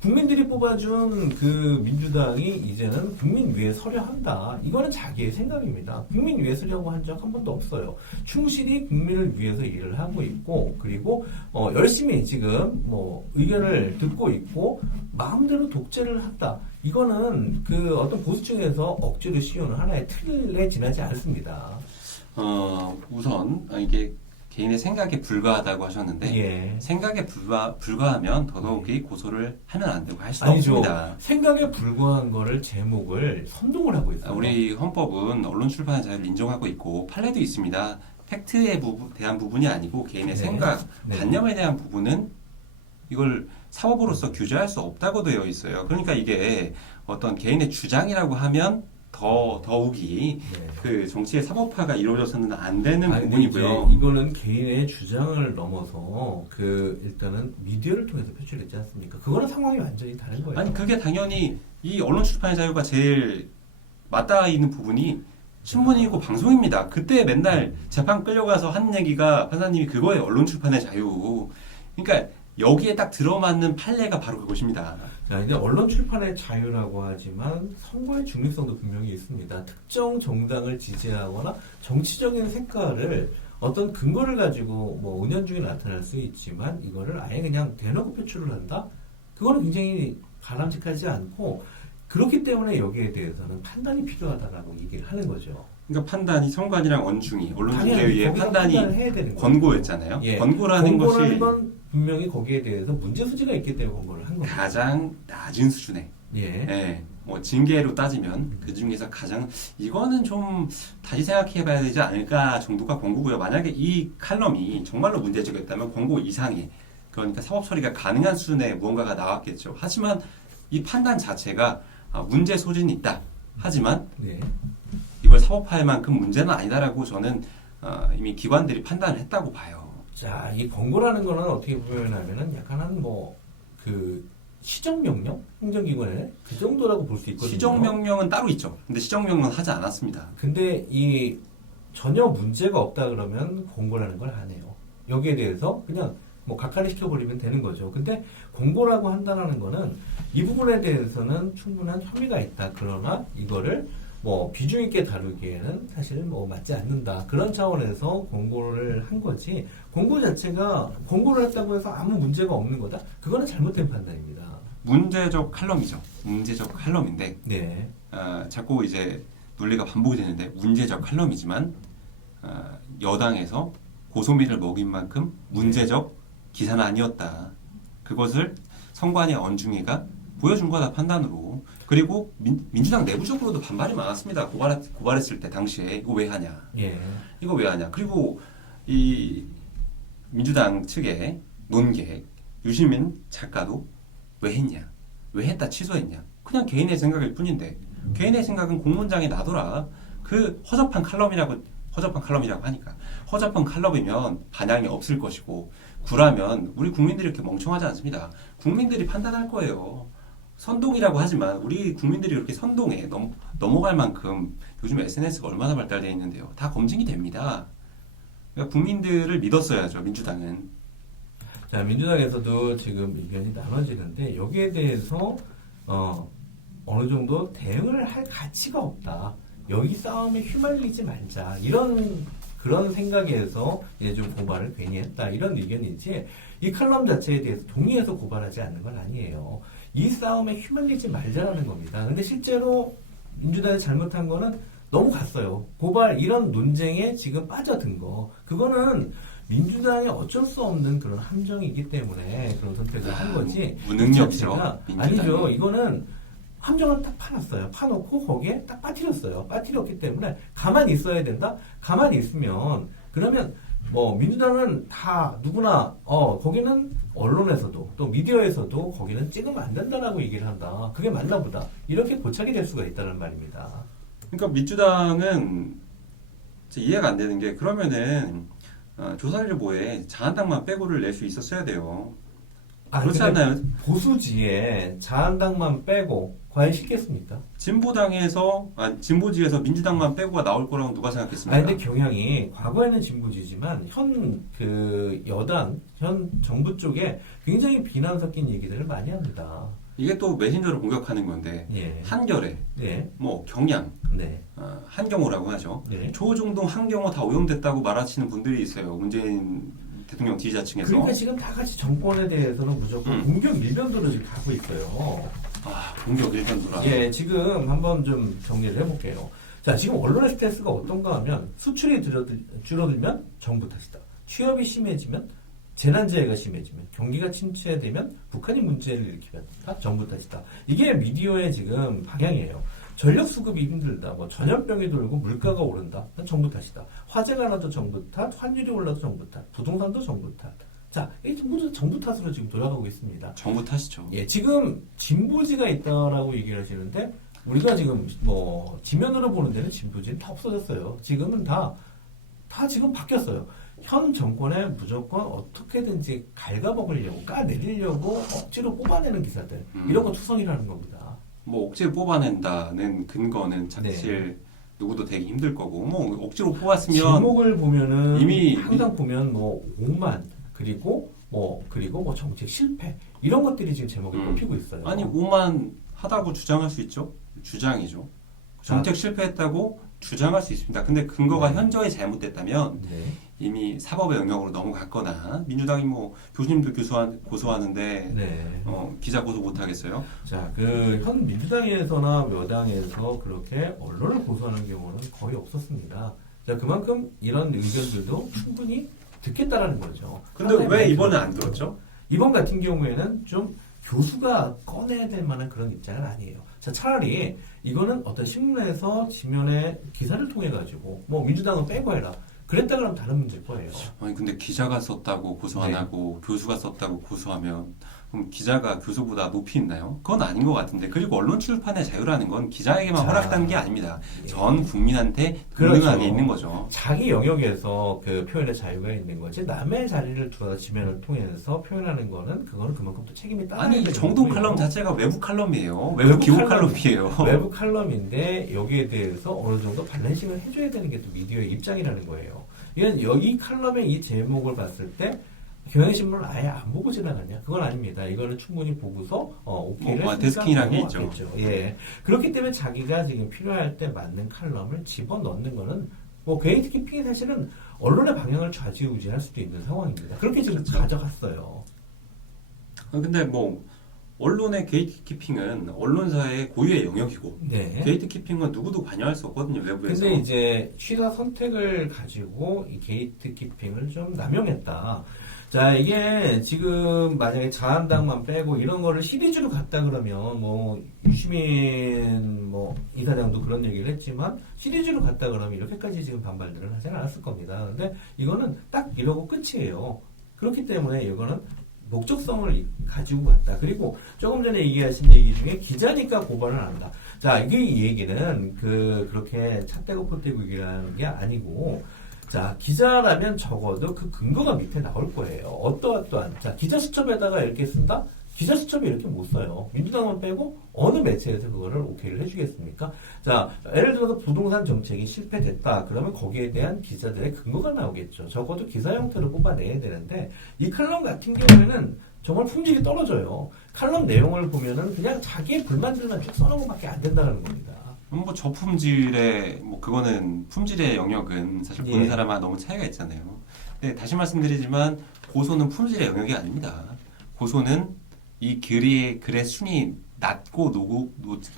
국민들이 뽑아준 그 민주당이 이제는 국민 위에 서려 한다. 이거는 자기의 생각입니다. 국민 위에 서려고 한 적 한 번도 없어요. 충실히 국민을 위해서 일을 하고 있고, 그리고 열심히 지금 뭐 의견을 듣고 있고, 마음대로 독재를 한다. 이거는 그 어떤 보수층에서 억지로 씌우는 하나의 틀에 지나지 않습니다. 우선 이게 개인의 생각에 불과하다고 하셨는데 예. 생각에 불과하면 더더욱이 고소를 하면 안 되고 할 수 아니죠. 없습니다. 생각에 불과한 거를 제목을 선동을 하고 있어요. 우리 헌법은 언론 출판의 자유를 인정하고 있고 판례도 있습니다. 팩트에 대한 부분이 아니고 개인의 네. 생각, 네. 관념에 대한 부분은 이걸 사법으로서 규제할 수 없다고 되어 있어요. 그러니까 이게 어떤 개인의 주장이라고 하면 더욱이 네. 그 정치의 사법화가 이루어져서는 안 되는 아니, 부분이고요. 이제 이거는 개인의 주장을 넘어서 일단은 미디어를 통해서 표출했지 않습니까? 그거는 상황이 완전히 다른 거예요. 아니 그게 당연히 이 언론 출판의 자유가 제일 맞닿아 있는 부분이 신문이고 방송입니다. 그때 맨날 재판 끌려가서 하는 얘기가 판사님이 그거예요. 언론 출판의 자유. 그러니까 여기에 딱 들어맞는 판례가 바로 그것입니다. 자, 이제 언론 출판의 자유라고 하지만 선거의 중립성도 분명히 있습니다. 특정 정당을 지지하거나 정치적인 색깔을 어떤 근거를 가지고 뭐 은연중에 나타날 수 있지만 이거를 아예 그냥 대놓고 표출을 한다? 그거는 굉장히 바람직하지 않고 그렇기 때문에 여기에 대해서는 판단이 필요하다라고 얘기를 하는 거죠. 그러니까 판단이 선관이랑 원중이 언론중재에 당연히 의해 거기서 판단이 판단을 해야 되는 거예요. 권고였잖아요. 예. 권고라는 것이 건 분명히 거기에 대해서 문제 소지가 있기 때문에 권고를 한 겁니다. 가장 낮은 수준의 예. 뭐 징계로 따지면 그 중에서 가장 이거는 좀 다시 생각해봐야 되지 않을까 정도가 권고고요. 만약에 이 칼럼이 정말로 문제적이었다면 권고 이상의 그러니까 사법 처리가 가능한 수준의 무언가가 나왔겠죠. 하지만 이 판단 자체가 문제 소진이 있다. 하지만 네. 이걸 사법화할 만큼 문제는 아니다라고 저는 이미 기관들이 판단을 했다고 봐요. 자, 이 권고라는 거는 어떻게 표현하면은 약간 그 시정명령? 행정기관에 그 정도라고 볼 수 있거든요. 시정명령은 따로 있죠. 근데 시정명령은 하지 않았습니다. 근데 이 전혀 문제가 없다 그러면 공고라는 걸 안 해요. 여기에 대해서 그냥 뭐 각하를 시켜버리면 되는 거죠. 근데 공고라고 한다는 거는 이 부분에 대해서는 충분한 혐의가 있다. 그러나 이거를 뭐 비중 있게 다루기에는 사실 뭐 맞지 않는다. 그런 차원에서 공고를 한 거지. 공고 자체가 공고를 했다고 해서 아무 문제가 없는 거다. 그거는 잘못된 판단입니다. 문제적 칼럼이죠. 문제적 칼럼인데 네. 자꾸 이제 논리가 반복이 되는데 문제적 칼럼이지만 여당에서 고소미를 먹인 만큼 문제적 기사는 아니었다. 그것을 선관위 언중위가 보여준 거다 판단으로. 그리고 민주당 내부적으로도 반발이 많았습니다. 고발했을 때 당시에 이거 왜 하냐. 예. 이거 왜 하냐. 그리고 이 민주당 측의 논객 유시민 작가도 왜 했냐. 왜 했다 취소했냐. 그냥 개인의 생각일 뿐인데 개인의 생각은 공문장에 나더라. 그 허접한 칼럼이라고 하니까 허접한 칼럼이면 반향이 없을 것이고 구라면 우리 국민들이 이렇게 멍청하지 않습니다. 국민들이 판단할 거예요. 선동이라고 하지만 우리 국민들이 그렇게 선동에 넘어갈 만큼 요즘 SNS가 얼마나 발달되어 있는데요. 다 검증이 됩니다. 그러니까 국민들을 믿었어야죠. 민주당은. 자, 민주당에서도 지금 의견이 나눠지는데 여기에 대해서 어느 정도 대응을 할 가치가 없다. 여기 싸움에 휘말리지 말자. 그런 생각에서 이제 좀 고발을 괜히 했다. 이런 의견이지. 이 칼럼 자체에 대해서 동의해서 고발하지 않는 건 아니에요. 이 싸움에 휘말리지 말자라는 겁니다. 근데 실제로 민주당이 잘못한 거는 너무 갔어요. 고발 이런 논쟁에 지금 빠져든 거. 그거는 민주당이 어쩔 수 없는 그런 함정이기 때문에 그런 선택을 한 거지. 무능력이죠. 아니죠. 이거는 함정을 딱 파놨어요. 파놓고 거기에 딱 빠뜨렸어요. 빠뜨렸기 때문에 가만히 있어야 된다? 가만히 있으면 그러면 뭐 민주당은 다 누구나 거기는 언론에서도 또 미디어에서도 거기는 찍으면 안 된다라고 얘기를 한다. 그게 맞나 보다. 이렇게 고착이 될 수가 있다는 말입니다. 그러니까 민주당은 이해가 안 되는 게 그러면은 조선일보에 자한당만 빼고를 낼 수 있었어야 돼요. 그렇지 않나요? 보수지에 자한당만 빼고 과연 쉽겠습니까? 진보지에서 민주당만 빼고가 나올 거라고 누가 생각했습니까? 아니, 근데 경향이 과거에는 진보지지만 현 여당, 현 정부 쪽에 굉장히 비난 섞인 얘기들을 많이 합니다. 이게 또 메신저를 공격하는 건데 예. 한겨레, 네. 뭐 경향, 네. 한경호라고 하죠. 네. 조중동, 한경호 다 오염됐다고 말하시는 분들이 있어요. 문재인 대통령 지지자층에서. 그러니까 지금 다 같이 정권에 대해서는 무조건 공격 밀변도로 지금 가고 있어요. 공격 일변도라. 예, 지금 한번 좀 정리를 해볼게요. 자, 지금 언론의 스탠스가 어떤가 하면 수출이 줄어들면 정부 탓이다. 취업이 심해지면 재난재해가 심해지면 경기가 침체되면 북한이 문제를 일으키면 다 정부 탓이다. 이게 미디어의 지금 방향이에요. 전력 수급이 힘들다. 뭐 전염병이 돌고 물가가 오른다. 정부 탓이다. 화재가 나도 정부 탓, 환율이 올라도 정부 탓, 부동산도 정부 탓. 자, 이 모두 정부 탓으로 지금 돌아가고 있습니다. 정부 탓이죠. 예, 지금 진보지가 있다라고 얘기를 하시는데 우리가 지금 뭐 지면으로 보는 데는 진보지는 다 없어졌어요. 지금은 다 지금 바뀌었어요. 현 정권에 무조건 어떻게든지 갉아먹으려고 까내리려고 억지로 뽑아내는 기사들 이런 거 투성이라는 겁니다. 뭐 억지로 뽑아낸다는 근거는 사실 누구도 되게 힘들 거고 뭐 억지로 뽑았으면 제목을 보면은 이미 항상 보면 뭐 오만 그리고 뭐 정책 실패 이런 것들이 지금 제목에 꼽히고 있어요. 아니 오만 하다고 주장할 수 있죠. 주장이죠. 정책 실패했다고 주장할 수 있습니다. 근데 근거가 현저히 잘못됐다면 이미 사법의 영역으로 넘어갔거나 민주당이 뭐 교수님도 고소하는데 기자 고소 못 하겠어요? 자, 그 현 민주당에서나 여당에서 그렇게 언론을 고소하는 경우는 거의 없었습니다. 자, 그만큼 이런 의견들도 충분히 듣겠다라는 거죠. 근데 왜 이번엔 안 들었죠? 이번 같은 경우에는 좀 교수가 꺼내야 될 만한 그런 입장은 아니에요. 자, 차라리 이거는 어떤 신문에서 지면에 기사를 통해 가지고 뭐 민주당은 빼고 해라. 그랬다 그러면 다른 문제일 거예요. 아니 근데 기자가 썼다고 고소 안 하고 교수가 썼다고 고소하면 그럼 기자가 교수보다 높이 있나요? 그건 아닌 것 같은데. 그리고 언론 출판의 자유라는 건 기자에게만 자, 허락된 게 아닙니다. 예. 전 국민한테 그렇죠. 동등하게 있는 거죠. 자기 영역에서 그 표현의 자유가 있는 거지 남의 자리를 두어 지면을 통해서 표현하는 거는 그거는 그만큼 또 책임이 따라야 아니 되는 정동 거고요. 칼럼 자체가 외부 칼럼이에요. 외부 외부 기호 칼럼. 칼럼이에요. 외부 칼럼인데 여기에 대해서 어느 정도 밸런싱을 해줘야 되는 게 또 미디어의 입장이라는 거예요. 이건 여기 칼럼의 이 제목을 봤을 때 경향신문을 아예 안 보고 지나갔냐? 그건 아닙니다. 이거는 충분히 보고서 오케이를 뭐, 데스킹이라는 게 넘어갔겠죠. 예. 그렇기 때문에 자기가 지금 필요할 때 맞는 칼럼을 집어넣는 거는 뭐 게이트키핑이 사실은 언론의 방향을 좌지우지할 수도 있는 상황입니다. 그렇게 지금 그렇죠. 가져갔어요. 근데 뭐 언론의 게이트키핑은 언론사의 고유의 영역이고 네. 게이트키핑은 누구도 관여할 수 없거든요. 외부에서. 근데 이제 취사 선택을 가지고 이 게이트키핑을 좀 남용했다. 자, 이게 지금 만약에 자한당만 빼고 이런 거를 시리즈로 갔다 그러면 뭐 유시민 뭐 이사장도 그런 얘기를 했지만 시리즈로 갔다 그러면 이렇게까지 지금 반발들을 하지는 않았을 겁니다. 근데 이거는 딱 이러고 끝이에요. 그렇기 때문에 이거는 목적성을 가지고 갔다. 그리고 조금 전에 얘기하신 얘기 중에 기자니까 고발을 한다. 자, 이게 이 얘기는 그렇게 차 떼고 포 떼고 얘기하는 게 아니고 자, 기자라면 적어도 그 근거가 밑에 나올 거예요. 어떠한. 자, 기자 수첩에다가 이렇게 쓴다? 기자 수첩에 이렇게 못 써요. 민주당만 빼고 어느 매체에서 그거를 오케이를 해주겠습니까? 자, 예를 들어서 부동산 정책이 실패됐다. 그러면 거기에 대한 기자들의 근거가 나오겠죠. 적어도 기사 형태로 뽑아내야 되는데 이 칼럼 같은 경우에는 정말 품질이 떨어져요. 칼럼 내용을 보면은 그냥 자기의 불만들만 쭉 써놓은 것밖에 안 된다는 겁니다. 뭐 저품질의 뭐 그거는 품질의 영역은 사실 보는 예. 사람마다 너무 차이가 있잖아요. 근데 다시 말씀드리지만 고소는 품질의 영역이 아닙니다. 고소는 이 글의 순위 낮고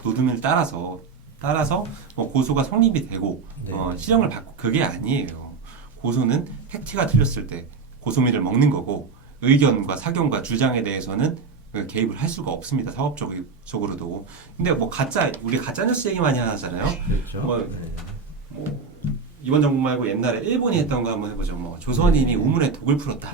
노름을 따라서 뭐 고소가 성립이 되고 네. 실형을 받고 그게 아니에요. 고소는 팩트가 틀렸을 때 고소미를 먹는 거고 의견과 사견과 주장에 대해서는 개입을 할 수가 없습니다. 사업적으로도. 근데 뭐 우리 가짜 뉴스 얘기 많이 하잖아요. 그렇죠. 뭐, 네. 뭐 이번 정부 말고 옛날에 일본이 했던 거 한번 해보죠. 뭐 조선인이 우물에 독을 풀었다.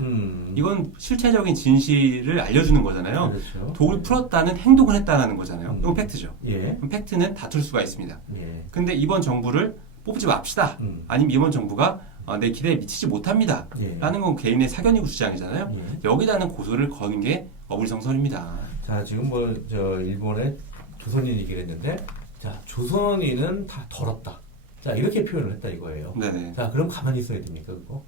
이건 실체적인 진실을 알려주는 거잖아요. 그렇죠. 독을 풀었다는 행동을 했다는 거잖아요. 이건 팩트죠. 예. 그럼 팩트는 다툴 수가 있습니다. 예. 근데 이번 정부를 뽑지 맙시다. 아니면 이번 정부가 내 기대에 미치지 못합니다. 예. 라는 건 개인의 사견이고 주장이잖아요. 예. 여기다는 고소를 거는 게 어불성설입니다. 자, 지금 일본의 조선인 얘기를 했는데, 자, 조선인은 다 더럽다. 자, 이렇게 표현을 했다 이거예요. 네네. 자, 그럼 가만히 있어야 됩니까, 그거?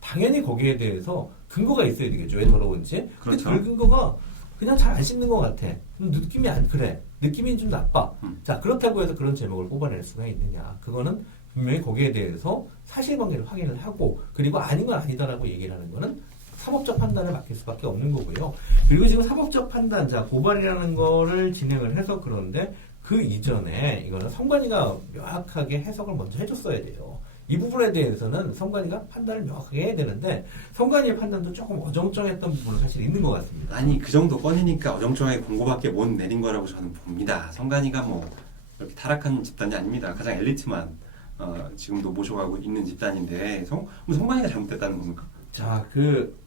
당연히 거기에 대해서 근거가 있어야 되겠죠. 왜 더러운지. 그렇죠. 근데 그 근거가 그냥 잘 안 씻는 것 같아. 느낌이 안 그래. 느낌이 좀 나빠. 자, 그렇다고 해서 그런 제목을 뽑아낼 수가 있느냐. 그거는 분명히 거기에 대해서 사실관계를 확인을 하고, 그리고 아닌 건 아니다라고 얘기를 하는 거는 사법적 판단을 맡길 수밖에 없는 거고요. 그리고 지금 사법적 판단, 자, 고발이라는 거를 진행을 해서 그런데 그 이전에 이거는 선관위가 명확하게 해석을 먼저 해줬어야 돼요. 이 부분에 대해서는 선관위가 판단을 명확하게 해야 되는데 선관위의 판단도 조금 어정쩡했던 부분은 사실 있는 것 같습니다. 아니 그 정도 꺼내니까 어정쩡하게 공고밖에 못 내린 거라고 저는 봅니다. 선관위가 뭐 그렇게 타락한 집단이 아닙니다. 가장 엘리트만 지금도 모셔가고 있는 집단인데 선관위가 잘못됐다는 겁니까? 자,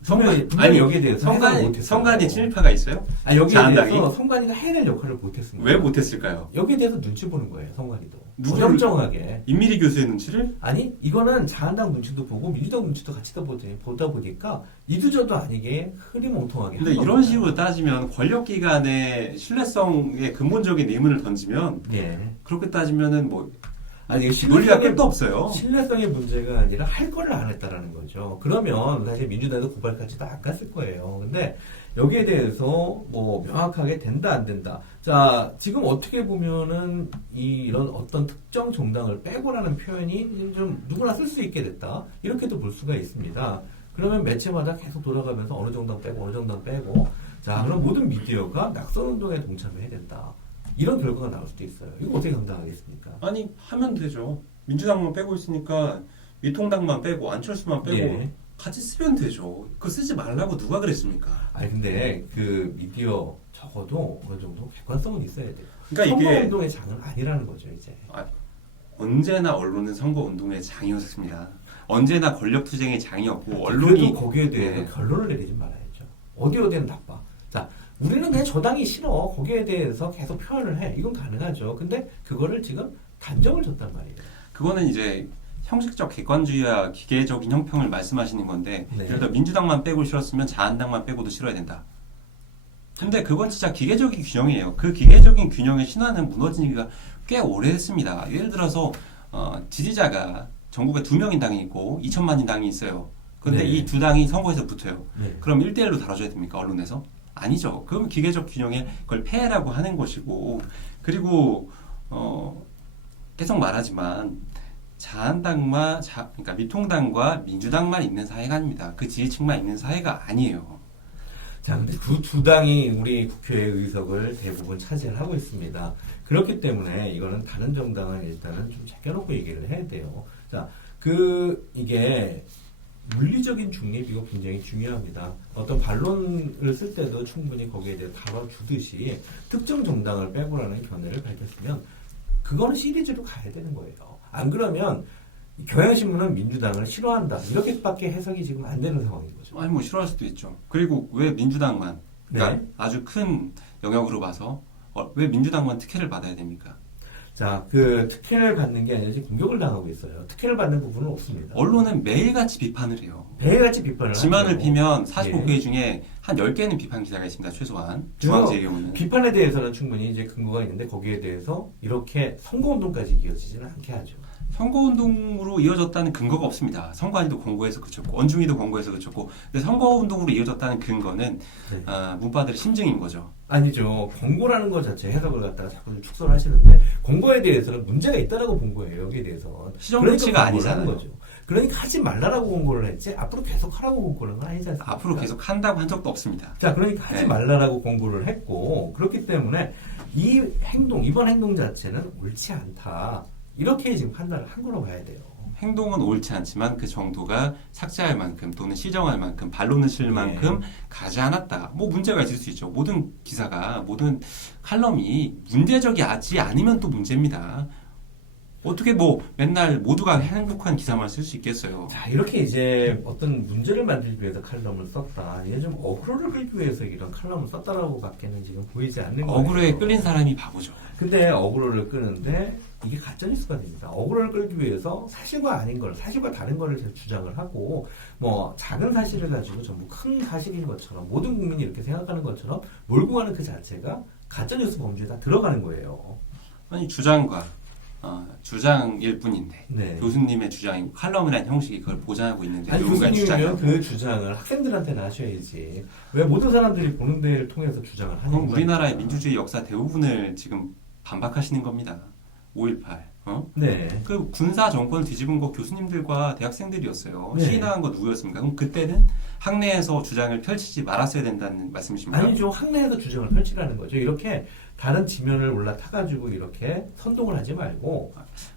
분명히 여기에 대해서 선관위 친일파가 있어요? 여기에 자한당이? 대해서 선관위가 해야 될 역할을 못했습니다. 왜 못했을까요? 여기에 대해서 눈치 보는 거예요, 선관위도. 누구를? 어정쩡하게. 임미리 교수의 눈치를? 아니, 이거는 자한당 눈치도 보고 민주당 눈치도 같이 보다 보니까 이두저도 아니게 흐리멍텅하게. 근데 이런 식으로 따지면 권력기관의 신뢰성에 근본적인 의문을 던지면 네. 그렇게 따지면은 뭐 아니, 논리가 끝도 없어요. 신뢰성의 문제가 아니라 할 거를 안 했다라는 거죠. 그러면 사실 민주당도 고발까지도 안 갔을 거예요. 근데 여기에 대해서 뭐 명확하게 된다 안 된다. 자, 지금 어떻게 보면은 이런 어떤 특정 정당을 빼고라는 표현이 좀 누구나 쓸 수 있게 됐다. 이렇게도 볼 수가 있습니다. 그러면 매체마다 계속 돌아가면서 어느 정당 빼고 어느 정당 빼고 자, 그럼 모든 미디어가 낙선운동에 동참해야 된다. 이런 결과가 나올 수도 있어요. 이거 어떻게 감당하겠습니까? 아니 하면 되죠. 민주당만 빼고 있으니까 미통당만 빼고 안철수만 빼고 예. 같이 쓰면 되죠. 그거 쓰지 말라고 누가 그랬습니까? 아니 근데 그 미디어 적어도 어느 정도 객관성은 있어야 돼요. 그러니까 이게 선거운동의 장은 아니라는 거죠 이제. 언제나 언론은 선거운동의 장이었습니다. 언제나 권력투쟁의 장이었고 그래도 언론이 거기에 대해서 네. 결론을 내리지 말아야죠. 어디는 나빠. 자, 우리는 그냥 저 당이 싫어. 거기에 대해서 계속 표현을 해. 이건 가능하죠. 근데 그거를 지금 단정을 줬단 말이에요. 그거는 이제 형식적 객관주의와 기계적인 형평을 말씀하시는 건데 네. 예를 들어 민주당만 빼고 싫었으면 자한당만 빼고도 싫어야 된다. 근데 그건 진짜 기계적인 균형이에요. 그 기계적인 균형의 신화는 무너진 지가 꽤 오래됐습니다. 예를 들어서 지지자가 전국에 2명인 당이 있고 2천만인 당이 있어요. 근데 네. 이 두 당이 선거에서 붙어요. 네. 그럼 1대1로 다뤄줘야 됩니까? 언론에서? 아니죠. 그럼 기계적 균형에 그걸 폐해라고 하는 것이고 그리고 계속 말하지만 자한당과 그러니까 미통당과 민주당만 있는 사회가 아닙니다. 그 지지층만 있는 사회가 아니에요. 자, 근데 그 두 당이 우리 국회의 의석을 대부분 차지를 하고 있습니다. 그렇기 때문에 이거는 다른 정당은 일단은 좀 제껴놓고 얘기를 해야 돼요. 자, 이게 물리적인 중립 이거 굉장히 중요합니다. 어떤 반론을 쓸 때도 충분히 거기에 대해 다뤄주듯이 특정 정당을 빼고라는 견해를 밝혔으면 그거는 시리즈로 가야 되는 거예요. 안 그러면 경향신문은 민주당을 싫어한다 이렇게밖에 해석이 지금 안 되는 상황인 거죠. 아니 뭐 싫어할 수도 있죠. 그리고 왜 민주당만 그러니까 네. 아주 큰 영역으로 봐서 왜 민주당만 특혜를 받아야 됩니까? 자, 그 특혜를 받는 게 아니라 지금 공격을 당하고 있어요. 특혜를 받는 부분은 없습니다. 언론은 매일같이 비판을 해요. 매일같이 비판을 지만을 하죠. 피면 45회 예. 중에 한 10개는 비판 기사가 있습니다. 최소한. 그래서 중앙지의 경우는. 비판에 대해서는 충분히 이제 근거가 있는데 거기에 대해서 이렇게 선거운동까지 이어지지는 않게 하죠. 선거운동으로 이어졌다는 근거가 없습니다. 선관위도 권고해서 그쳤고 언중위도 권고해서 그쳤고 근데 선거운동으로 이어졌다는 근거는 네. 문파들의 심증인 거죠. 아니죠. 권고라는 것 자체 해석을 갖다가 자꾸 좀 축소를 하시는데 권고에 대해서는 문제가 있다라고 본 거예요. 여기에 대해서는. 시정조치가 권고를 하는 아니잖아요. 거죠. 그러니까 하지 말라라고 권고를 했지 앞으로 계속 하라고 권고는 아니지 않습니까? 앞으로 계속 한다고 한 적도 없습니다. 자, 그러니까 하지 네. 말라라고 권고를 했고 그렇기 때문에 이번 행동 자체는 옳지 않다. 이렇게 지금 판단을 한 거라고 봐야 돼요. 행동은 옳지 않지만 그 정도가 삭제할 만큼 또는 시정할 만큼 반론을 실 만큼 가지 않았다. 뭐 문제가 있을 수 있죠. 모든 기사가 모든 칼럼이 문제적이지 않으면 또 문제입니다. 어떻게 뭐 맨날 모두가 행복한 기사만 쓸 수 있겠어요. 자, 이렇게 이제 어떤 문제를 만들기 위해서 칼럼을 썼다. 이게 좀 어그로를 끌기 위해서 이런 칼럼을 썼다라고 밖에는 지금 보이지 않는 거예요. 어그로에 끌린 사람이 바보죠. 근데 어그로를 끄는데 이게 가짜뉴스가 됩니다. 어그로를 끌기 위해서 사실과 아닌 걸, 사실과 다른 거를 주장을 하고 뭐 작은 사실을 가지고 전부 큰 사실인 것처럼 모든 국민이 이렇게 생각하는 것처럼 몰고 가는 그 자체가 가짜뉴스 범죄에 다 들어가는 거예요. 아니 주장일 뿐인데 네. 교수님의 주장이고 칼럼이라는 형식이 그걸 보장하고 있는데 아니 누군가의 교수님이면 주장이고 그 주장을 학생들한테는 하셔야지. 왜 모든 사람들이 보는 데를 통해서 주장을 하는 그럼 거예요? 우리나라의 민주주의 역사 대부분을 지금 반박하시는 겁니다. 5.18 네. 그 군사 정권을 뒤집은 거 교수님들과 대학생들이었어요. 네. 시인한 거 누구였습니까? 그럼 그때는 학내에서 주장을 펼치지 말았어야 된다는 말씀이십니까? 아니죠. 학내에서 주장을 펼치라는 거죠. 이렇게 다른 지면을 올라타가지고 이렇게 선동을 하지 말고.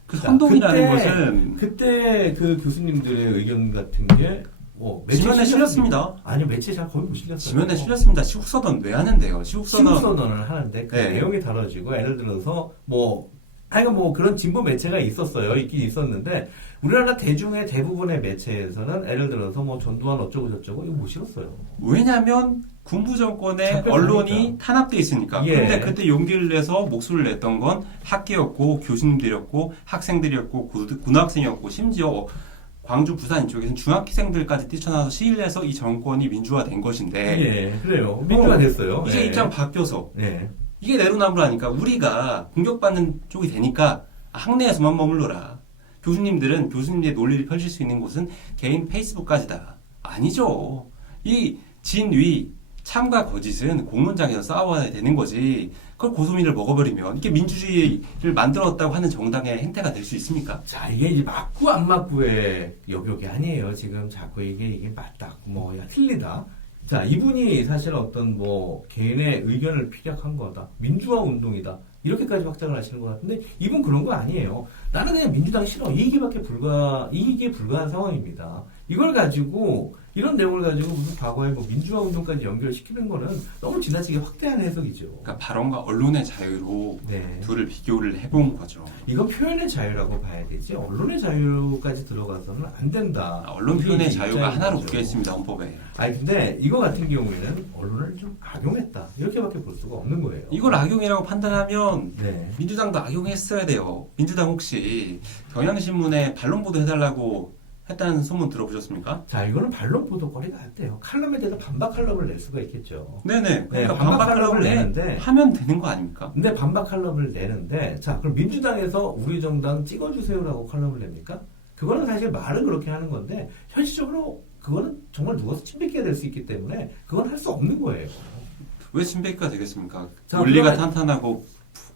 그 자, 선동이라는 것은 그때 그 교수님들의 의견 같은 게 지면에 실렸습니다. 아니요, 며칠 잘 거의 못 실렸어요. 지면에 실렸습니다. 시국선언 왜 하는데요? 시국선언을 하는데 그 네. 내용이 다뤄지고 예를 들어서 그런 진보 매체가 있긴 있었는데 우리나라 대중의 대부분의 매체에서는 예를 들어서 전두환 어쩌고 저쩌고 이거 못 실었어요. 왜냐하면 군부 정권의 잠깐 언론이 하니까. 탄압돼 있으니까. 예. 그런데 그때 용기를 내서 목소리를 냈던 건 학계였고 교수님들이었고 학생들이었고 고등학생이었고 심지어 광주 부산 이쪽에서는 중학생들까지 뛰쳐나와서 시위를 해서 이 정권이 민주화된 것인데 예, 그래요. 민주화 됐어요. 이제 예. 입장 바뀌어서 예. 이게 내로남불하니까 우리가 공격받는 쪽이 되니까 학내에서만 머물러라. 교수님들은 교수님들의 논리를 펼칠 수 있는 곳은 개인 페이스북까지다. 아니죠. 이 진위 참과 거짓은 공론장에서 싸워야 되는 거지. 그걸 고소민을 먹어버리면 이게 민주주의를 만들었다고 하는 정당의 행태가 될 수 있습니까? 자, 이게 이제 맞고 안 맞고의 영역이 아니에요. 지금 자꾸 이게 맞다, 야, 틀리다. 자, 이분이 사실 어떤 개인의 의견을 피력한 거다. 민주화 운동이다. 이렇게까지 확장을 하시는 것 같은데, 이분 그런 거 아니에요. 나는 그냥 민주당 싫어. 이기에 불과한 상황입니다. 이걸 가지고, 이런 내용을 가지고 무슨 과거의 뭐 민주화 운동까지 연결시키는 거는 너무 지나치게 확대한 해석이죠. 그러니까 발언과 언론의 자유로 네. 둘을 비교를 해본 거죠. 이건 표현의 자유라고 봐야 되지 언론의 자유까지 들어가서는 안 된다. 언론 표현의 이게 자유가 입장인 하나로 거죠. 묶여 있습니다, 헌법에. 아니 근데 이거 같은 경우에는 언론을 좀 악용했다 이렇게밖에 볼 수가 없는 거예요. 이걸 악용이라고 판단하면 네. 민주당도 악용했어야 돼요. 민주당 혹시 경향신문에 반론 보도 해달라고 했다는 소문 들어보셨습니까? 자 이거는 반론 보도거리가 안 돼요. 칼럼에 대해서 반박 칼럼을 낼 수가 있겠죠. 네네. 그러니까 네, 반박 반박 칼럼을 칼럼을 내는데 하면 되는 거 아닙니까? 근데 반박 칼럼을 내는데 자 그럼 민주당에서 우리 정당 찍어주세요라고 칼럼을 냅니까? 그거는 사실 말은 그렇게 하는 건데 현실적으로 그거는 정말 누워서 침뱉기가 될 수 있기 때문에 그건 할 수 없는 거예요. 왜 침뱉기가 되겠습니까? 자, 논리가 그러면- 탄탄하고